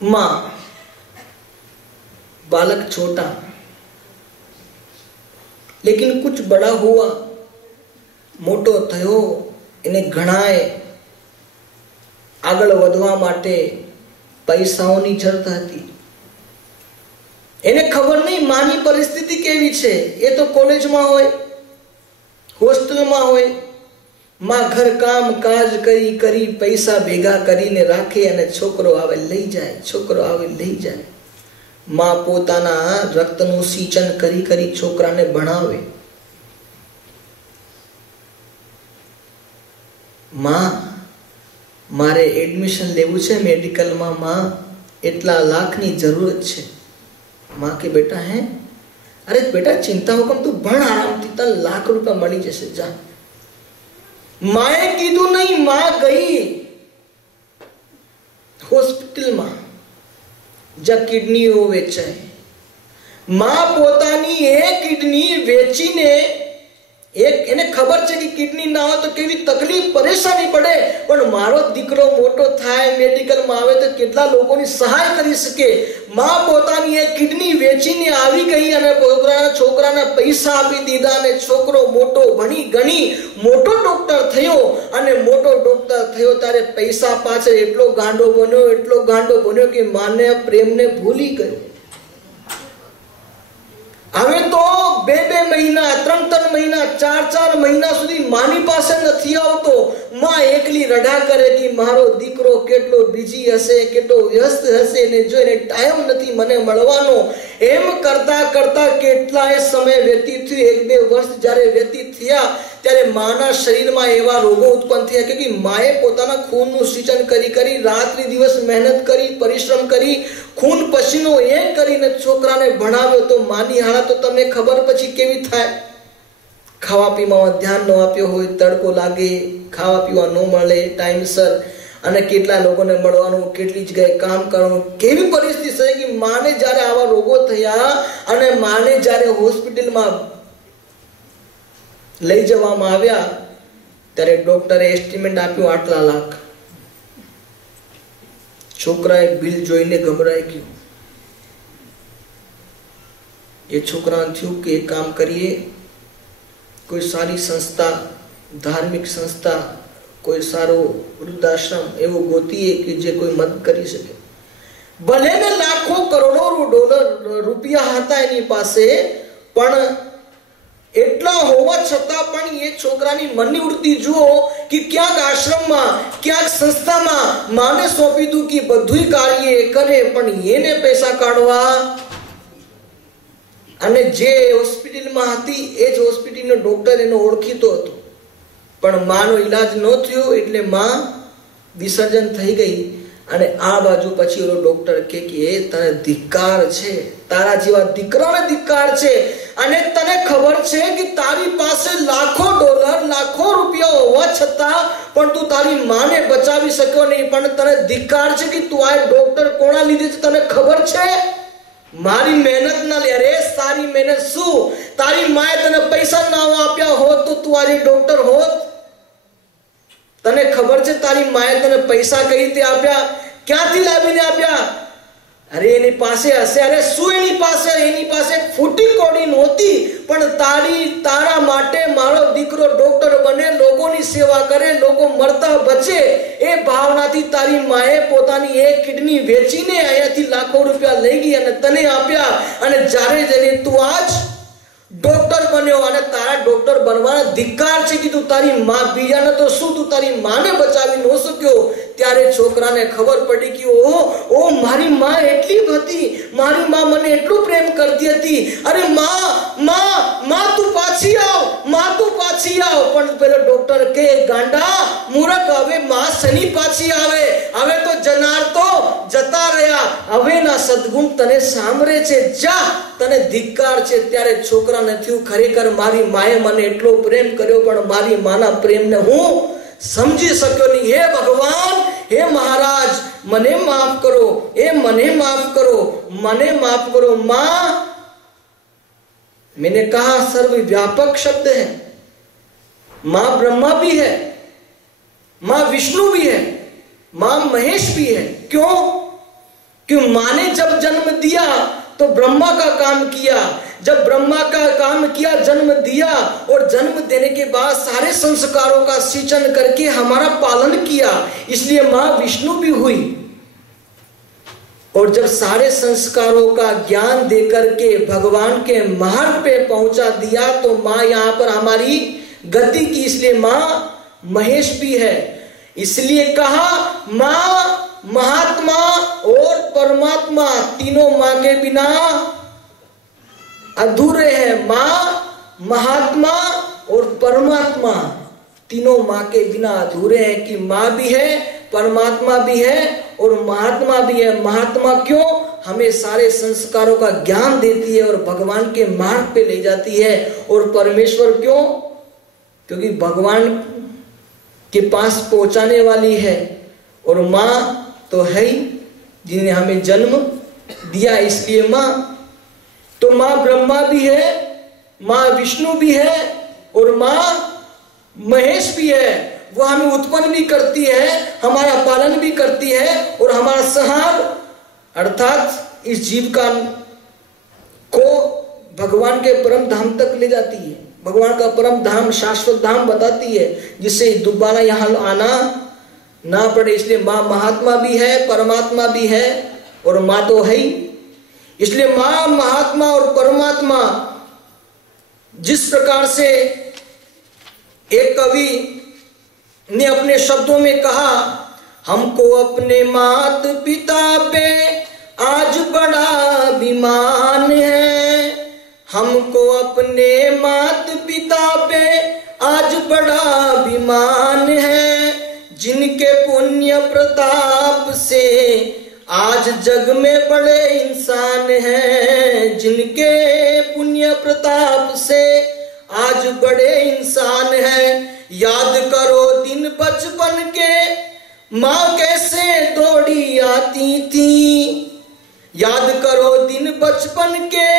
मां, बालक छोटा, लेकिन कुछ बड़ा हुआ, મોટો થયો, એને ઘણાય આગળ વધવા માટે પૈસાઓની જરૂર હતી. એને ખબર નહીં માની પરિસ્થિતિ કેવી છે. એ તો કોલેજમાં હોય, હોસ્ટેલમાં હોય. માં ઘર કામ કાજ કરી કરી પૈસા ભેગા કરીને રાખે અને છોકરો આવે લઈ જાય, છોકરો આવે લઈ જાય. માં પોતાના રક્તનું સિંચન કરી કરી છોકરાને ભણાવે. માં મારે એડમિશન લેવું છે મેડિકલમાં, માં એટલા લાખની જરૂરત છે. माँ के बेटा है, अरे बेटा चिंता हो कम, तू भण आरामथी, तने लाख रुपया मળી जशे, जा. माए कीधुं नहीं, माँ गई होस्पिटल में ज्यां किडनीओ वेचाय. माँ पोतानी एक किडनी वेचीने એને ખબર છે કે કિડની ના હોય તો કેવી તકલીફ પરેશાની પડે, પણ મારો દીકરો મોટો થાય, મેડિકલમાં આવે તો કેટલા લોકોની સહાય કરી શકે. માં પોતાની એક કિડની વેચીને આવી ગઈ અને છોકરાના પૈસા આપી દીધા અને છોકરો મોટો ભણી ગણી મોટો ડોક્ટર થયો. અને મોટો ડોક્ટર થયો ત્યારે પૈસા પાછળ એટલો ગાંડો બન્યો કે માને પ્રેમને ભૂલી ગયો. હવે તો 2-2 મહિના, 3-3 મહિના, 4-4 મહિના સુધી માની પાસે નથી આવતો. માં એકલી રડા કરે કે મારો દીકરો કેટલો બિઝી હશે, કેટલો વ્યસ્ત હશે ને જો એને ટાઈમ નથી મને મળવાનો. એમ કરતા કરતા કેટલાય સમય વ્યતીત થયો. 1-2 વર્ષ જ્યારે વ્યતીત થયા ત્યારે માના શરીરમાં એવા રોગો ઉત્પન્ન થયા કે માએ પોતાના ખૂનનું સિંચન કરી કરી રાત્રિ દિવસ મહેનત કરી, પરિશ્રમ કરી, ખૂન પસીનો એક કરીને છોકરાને ભણાવ્યો. તો માની હાલત તો તમને ખબર પછી કેવી થાય. ખાવા પીવામાં ધ્યાન ન આપ્યો હોય, તડકો લાગે, ખાવા પીવા ન મળે ટાઈમસર, અને કેટલા લોકોને મળવાનું, કેટલી જગ્યાએ કામ કરવાનું, કેવી પરિસ્થિતિ છે કે માને જ્યારે આવા રોગો થયા અને માને જ્યારે હોસ્પિટલમાં લઈ જવામાં આવ્યા ત્યારે ડોક્ટરે એસ્ટિમેટ આપ્યું 8 લાખ. છોકરાએ બિલ જોઈને ગભરાઈ ગયો. એ છોકરાને થયું કે એક કામ કરીએ, કોઈ સારી સંસ્થા, ધાર્મિક સંસ્થા, કોઈ સારો વૃદ્ધાશ્રમ એવો ગોતીએ કે જે કોઈ મદદ કરી શકે. ભલે ને લાખો કરોડો રૂપિયા હતા એની પાસે, પણ એટલા હોવા છતાં પણ એ છોકરાની મનની વૃત્તિ જુઓ કે ક્યાંક આશ્રમમાં ક્યાંક સંસ્થામાં માને સોંપી દઉં કે બધું કાર્ય એ કરે, પણ એને પૈસા કાઢવા. અને જે હોસ્પિટલમાં હતી એ જ હોસ્પિટલનો ડોક્ટર એનો ઓળખીતો હતો, પણ માનો ઈલાજ ન થયો એટલે માં વિસર્જન થઈ ગઈ. અને આ બાજુ પછી ઓલો ડોક્ટર કે તને ધિક્કાર છે, તારા જેવા દીકરાને ધિક્કાર છે, અને તને ખબર છે કે તારી પાસે લાખો ડોલર લાખો રૂપિયા હોવા છતાં પણ તું તારી માને બચાવી શક્યો નહીં, પણ તને ધિક્કાર છે કે તું આ ડોક્ટર કોના લીધે છે તને ખબર છે? મારી મહેનત ના લે. અરે સારી મહેનત શું? તારી માએ તને પૈસા ના આપ્યા હોત તો તું આજે ડોક્ટર હોત? તને ખબર છે તારી માએ તને પૈસા કઈ રીતે આપ્યા? ક્યાંથી લાવીને આપ્યા? અરે એની પાસે હશે. અરે શું એની પાસે? એની પાસે ફૂટી કોડી નહોતી, પણ તારા માટે મારો દીકરો ડોક્ટર બને, લોકોની સેવા કરે, લોકો મરતા બચે, એ ભાવનાથી તારી માએ પોતાની એક કિડની વેચીને અહીંયાથી લાખો રૂપિયા લઈ ગઈ અને તને આપ્યા. અને જ્યારે જઈને તું આજ ડોક્ટર બન્યો અને તારા ડોક્ટર બનવાના ધિક્કાર છે કે તું તારી માં, બીજાને તો શું તું તારી માને બચાવી ન શક્યો. ત્યારે છોકરાને ખબર પડી કે ઓ મારી માં એટલી હતી, મારી માં મને એટલું પ્રેમ કરતી હતી. અરે માં તું પાછી આવ, માં તું પાછી આવ. પણ પેલો ડોક્ટર કે ગાંડા મૂર્ખ, હવે માં શની પાછી આવે? હવે તો જનાર તો જતા રહ્યા, હવે ના સદગુણ તને સાંભળે છે, જા, તને ધિક્કાર છે. ત્યારે છોકરાને થયું ખરેખર મારી માએ મને એટલો પ્રેમ કર્યો, પણ મારી માના પ્રેમને હું સમજી શક્યો નહીં. હે ભગવાન, હે મહારાજ, મને માફ કરો, મને માફ કરો, મને માફ કરો. मां, मैंने कहा सर्वव्यापक शब्द है. मां ब्रह्मा भी है, मां विष्णु भी है, मां महेश भी है. क्यों? क्यों? मां ने जब जन्म दिया तो ब्रह्मा का काम किया, जब ब्रह्मा का काम किया, जन्म दिया, और जन्म देने के बाद सारे संस्कारों का सिंचन करके हमारा पालन किया, इसलिए मां विष्णु भी हुई. और जब सारे संस्कारों का ज्ञान देकर के भगवान के मार्ग पे पहुंचा दिया तो मां यहां पर हमारी गति की, इसलिए मां महेश भी है. इसलिए कहा मां महात्मा और परमात्मा तीनों मां के बिना अधूरे हैं. मां महात्मा और परमात्मा तीनों मां के बिना अधूरे हैं. कि मां भी है, परमात्मा भी है और महात्मा भी है. महात्मा क्यों? हमें सारे संस्कारों का ज्ञान देती है और भगवान के मार्ग पे ले जाती है. और परमेश्वर क्यों? क्योंकि भगवान के पास पहुंचाने वाली है. और मां तो है ही जिन्हें हमें जन्म दिया, इसलिए मां. तो मां ब्रह्मा भी है, मां विष्णु भी है और मां महेश भी है. वो हमें उत्पन्न भी करती है, हमारा पालन भी करती है और हमारा संहार अर्थात इस जीव का को भगवान के परम धाम तक ले जाती है. भगवान का परम धाम, शाश्वत धाम बताती है, जिससे दोबारा यहाँ आना ना पड़े. इसलिए मां महात्मा भी है, परमात्मा भी है और मां तो है ही. इसलिए मां महात्मा और परमात्मा, जिस प्रकार से एक कवि ने अपने शब्दों में कहा, हमको अपने मात पिता पे आज बड़ा अभिमान है. हमको अपने मात पिता पे आज बड़ा अभिमान है. जिनके पुण्य प्रताप से आज जग में बड़े इंसान हैं. जिनके पुण्य प्रताप से आज बड़े इंसान हैं. याद करो दिन बचपन के, माँ कैसे दौड़ी आती थी. याद करो दिन बचपन के,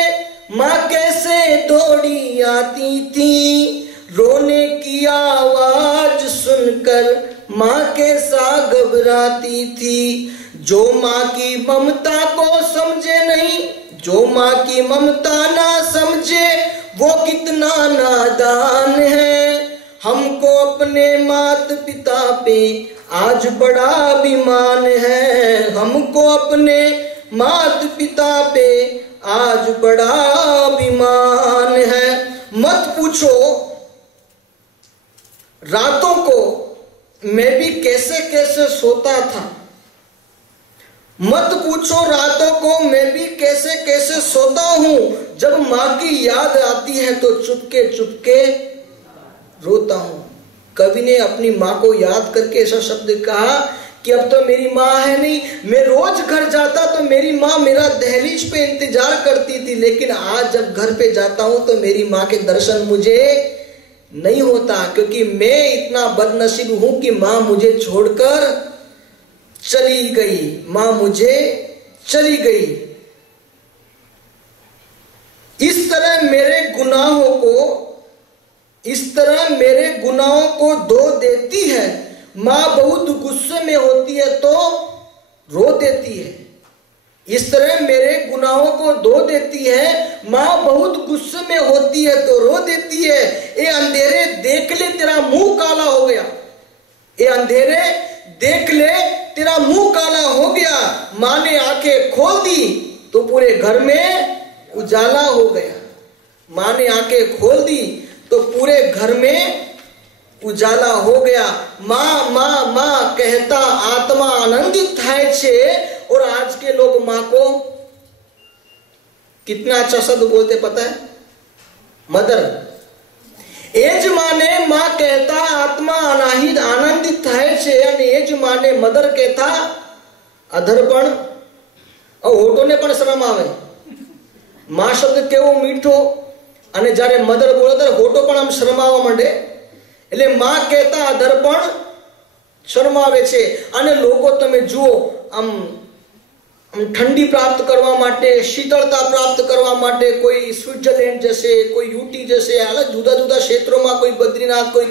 माँ कैसे दौड़ी आती थी. रोने की आवाज सुनकर माँ कैसा घबराती थी. जो माँ की ममता को समझे नहीं, जो माँ की ममता ना समझे, वो कितना नादान है. हमको अपने मात पिता पे आज बड़ा अभिमान है. हमको अपने मात पिता पे आज बड़ा अभिमान है. मत पूछो रातों को मैं भी कैसे कैसे सोता था। मत पूछो रातों को मैं भी कैसे कैसे सोता हूं, जब मां की याद आती है तो चुपके चुपके रोता हूं। कवि ने अपनी मां को याद करके ऐसा शब्द कहा कि अब तो मेरी मां है नहीं, मैं रोज घर जाता तो मेरी मां मेरा दहलीज पे इंतजार करती थी, लेकिन आज जब घर पे जाता हूं तो मेरी मां के दर्शन मुझे नहीं होता, क्योंकि मैं इतना बदनसीब हूं कि मां मुझे छोड़कर चली गई, मां मुझे चली गई। इस तरह मेरे गुनाहों को धो देती है, मां बहुत गुस्से में होती है तो रो देती है। इस तरह मेरे गुनाहों को धो देती है, मां बहुत गुस्से में होती है तो रो देती है। ए अंधेरे देख ले तेरा मुंह काला हो गया, ए अंधेरे देख ले तेरा मुंह काला हो गया। मां ने आंखें खोल दी तो पूरे घर में उजाला हो गया। मां ने आंखें खोल दी तो पूरे घर में उजाला हो गया। मां मां मां कहता आत्मा आनंदित થાય છે। और आज के लोग मां को कितना अच्छा शब्द बोलते पता है, मदर। एज माने मां कहता आत्मा आनंदित થાય છે અને એજ માને મધર કહેતા અધરપણ હોઠોને પણ શરમ આવે। માં શબ્દ કેવો મીઠો અને જ્યારે મધર બોલે ત્યારે હોઠો પણ આમ શરમાવા માંડે, એટલે માં કહેતા અધરપણ શરમાવે છે। અને લોકો તમે જુઓ આમ ठंडी प्राप्त करवा माटे, शीतलता प्राप्त करवा माटे कोई स्विट्जरलैंड जैसे, कोई यूटी जैसे, अलग जुदा जुदा क्षेत्रों में, कोई बद्रीनाथ, कोई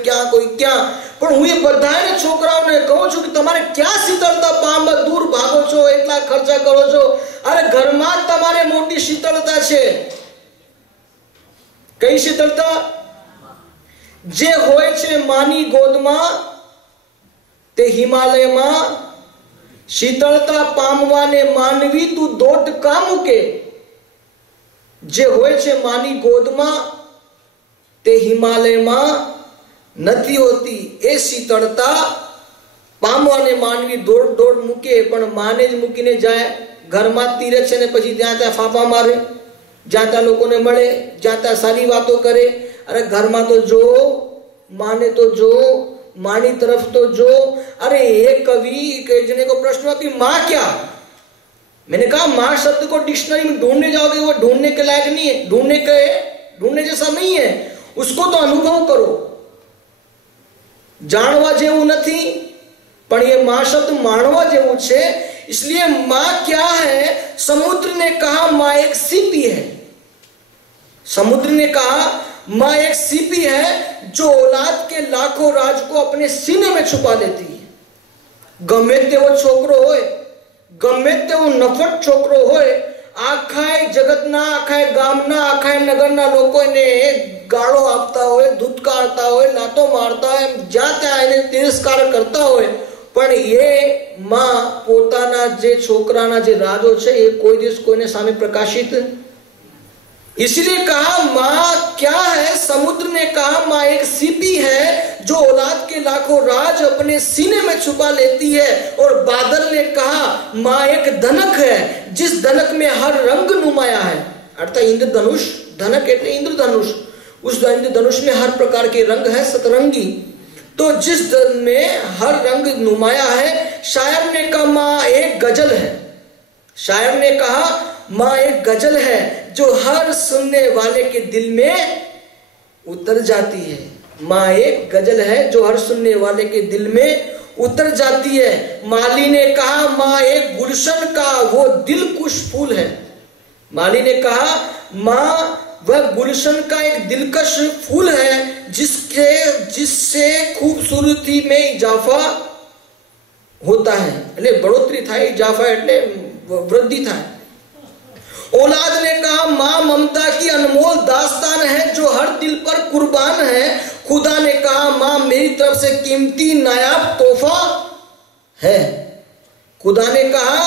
क्या। पण हूँ ये बधाने छोकराओने कहूं छुं कि तमारे क्या शीतलता पामवा दूर भागो छो, एटला खर्चा करो छो। अरे घर में तमारे मोटी शीतलता छे। कई शीतलता जे होय छे मानी गोदमां ते हिमालयमां शीतलता पामवाने मानवी तू दोट का मूके। जे होय छे मानी गोदमां ते हिमालयमां नथी होती। ए शीतलता पामवाने मानवी दोड़ मूके, पण माने ज मूकीने जाए। घरमां तीरे छे ने पछी ज्यां त्यां फाफा मारे, ज्यां त्यां लोकोने मळे, ज्यां त्यां सारी वातो करे। अरे घरमां तो जो, माने तो जो, मानी तरफ तो जो। अरे एक कवि के जने को प्रश्न हुआ कि मां क्या। मैंने कहा मां शब्द को डिक्शनरी में ढूंढने जाओगे वो ढूंढने के लायक नहीं है, ढूंढने जैसा नहीं है। उसको तो अनुभव करो। जाणवा जेवू नहीं, पण ये मां शब्द माणवा जेवू छे। इसलिए मां क्या है, समुद्र ने कहा मां एक सीपी है। समुद्र ने कहा मां एक सीपी है जो औलाद के लाखों राज को अपने सीने में छुपा लेती है। गमे तेवो छोकरो होय, गमे तेवो नफट छोकरो होय, आखाय जगतना, आखाय गामना, आखाय नगરના લોકોને ગાળો આપતા હોય, ધૂતકારતા હોય, લાતો મારતા હોય, જ્યાં ત્યાં એને તિરસ્કાર કરતા હોય, પણ એ માં પોતાના જે છોકરાના જે રાજો છે એ કોઈ દિવસ કોઈને સામે પ્રકાશિત। इसलिए कहा मां क्या है, समुद्र ने कहा मां एक सीपी है जो औलाद के लाखों राज अपने सीने में छुपा लेती है। और बादल ने कहा मां एक धनक है जिस धनक में हर रंग नुमाया है। अर्थात इंद्रधनुष, धनक એટલે इंद्रधनुष, उस इंद्रधनुष में हर प्रकार के रंग है, सतरंगी। तो जिस में हर रंग नुमाया है। शायर ने कहा मां एक गजल है। शायर ने कहा मां एक गजल है जो हर सुनने वाले के दिल में उतर जाती है। मां एक गजल है जो हर सुनने वाले के दिल में उतर जाती है। माली ने कहा मां एक गुलशन का वो दिलकुश फूल है। माली ने कहा मां वह गुलशन का एक दिलकश फूल है जिससे खूबसूरती में इजाफा होता है। એટલે बढ़ोतरी થાય, इजाफा એટલે वृद्धि થાય। औलाद ने कहा मां ममता की अनमोल दास्तान है जो हर दिल पर कुर्बान है। खुदा ने कहा मां मेरी तरफ से कीमती नायाब तोहफा है। खुदा ने कहा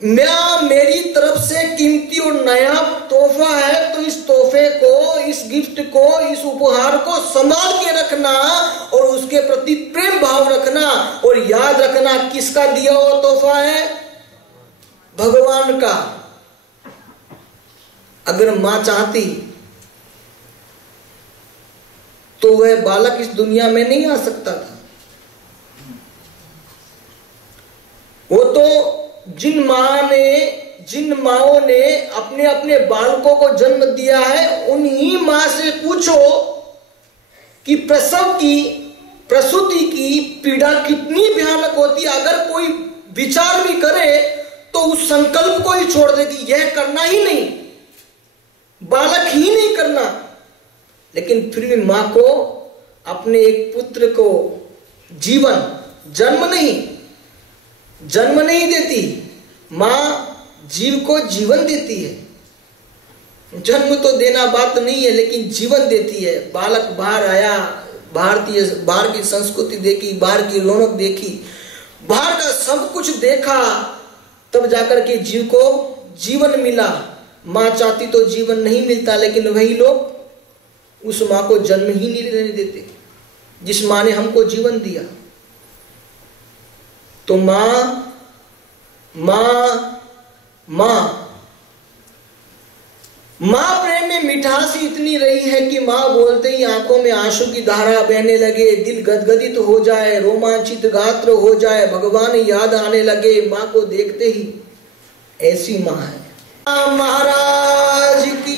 मां मेरी तरफ से कीमती और नायाब तोहफा तोहफा है तो इस तोहफे को, इस गिफ्ट को, इस उपहार को संभाल के रखना और उसके प्रति प्रेम भाव रखना और याद रखना किसका दिया हुआ तोहफा है? भगवान का। अगर मां चाहती तो वह बालक इस दुनिया में नहीं आ सकता था। वो तो जिन माओं ने अपने अपने बालकों को जन्म दिया है, उन्हीं मां से पूछो कि प्रसूति की पीड़ा कितनी भयानक होती है। अगर कोई विचार भी करे तो उस संकल्प को ही छोड़ देगी, यह करना ही नहीं, बालक ही नहीं करना। लेकिन फिर भी मां को अपने एक पुत्र को जन्म नहीं देती। मां जीव को जीवन देती है। जन्म तो देना बात नहीं है, लेकिन जीवन देती है। बालक बाहर आया, बाहर की संस्कृति देखी, बाहर की रौनक देखी, बाहर का सब कुछ देखा, तब जाकर के जीव को जीवन मिला। मां चाहती तो जीवन नहीं मिलता, लेकिन वही लोग उस मां को जन्म ही नहीं लेने देते जिस मां ने हमको जीवन दिया। तो मां प्रेम में मिठास इतनी रही है कि मां बोलते ही आंखों में आंसू की धारा बहने लगे, दिल गदगदित हो जाए, रोमांचित गात्र हो जाए, भगवान याद आने लगे मां को देखते ही। ऐसी मां है। महाराज की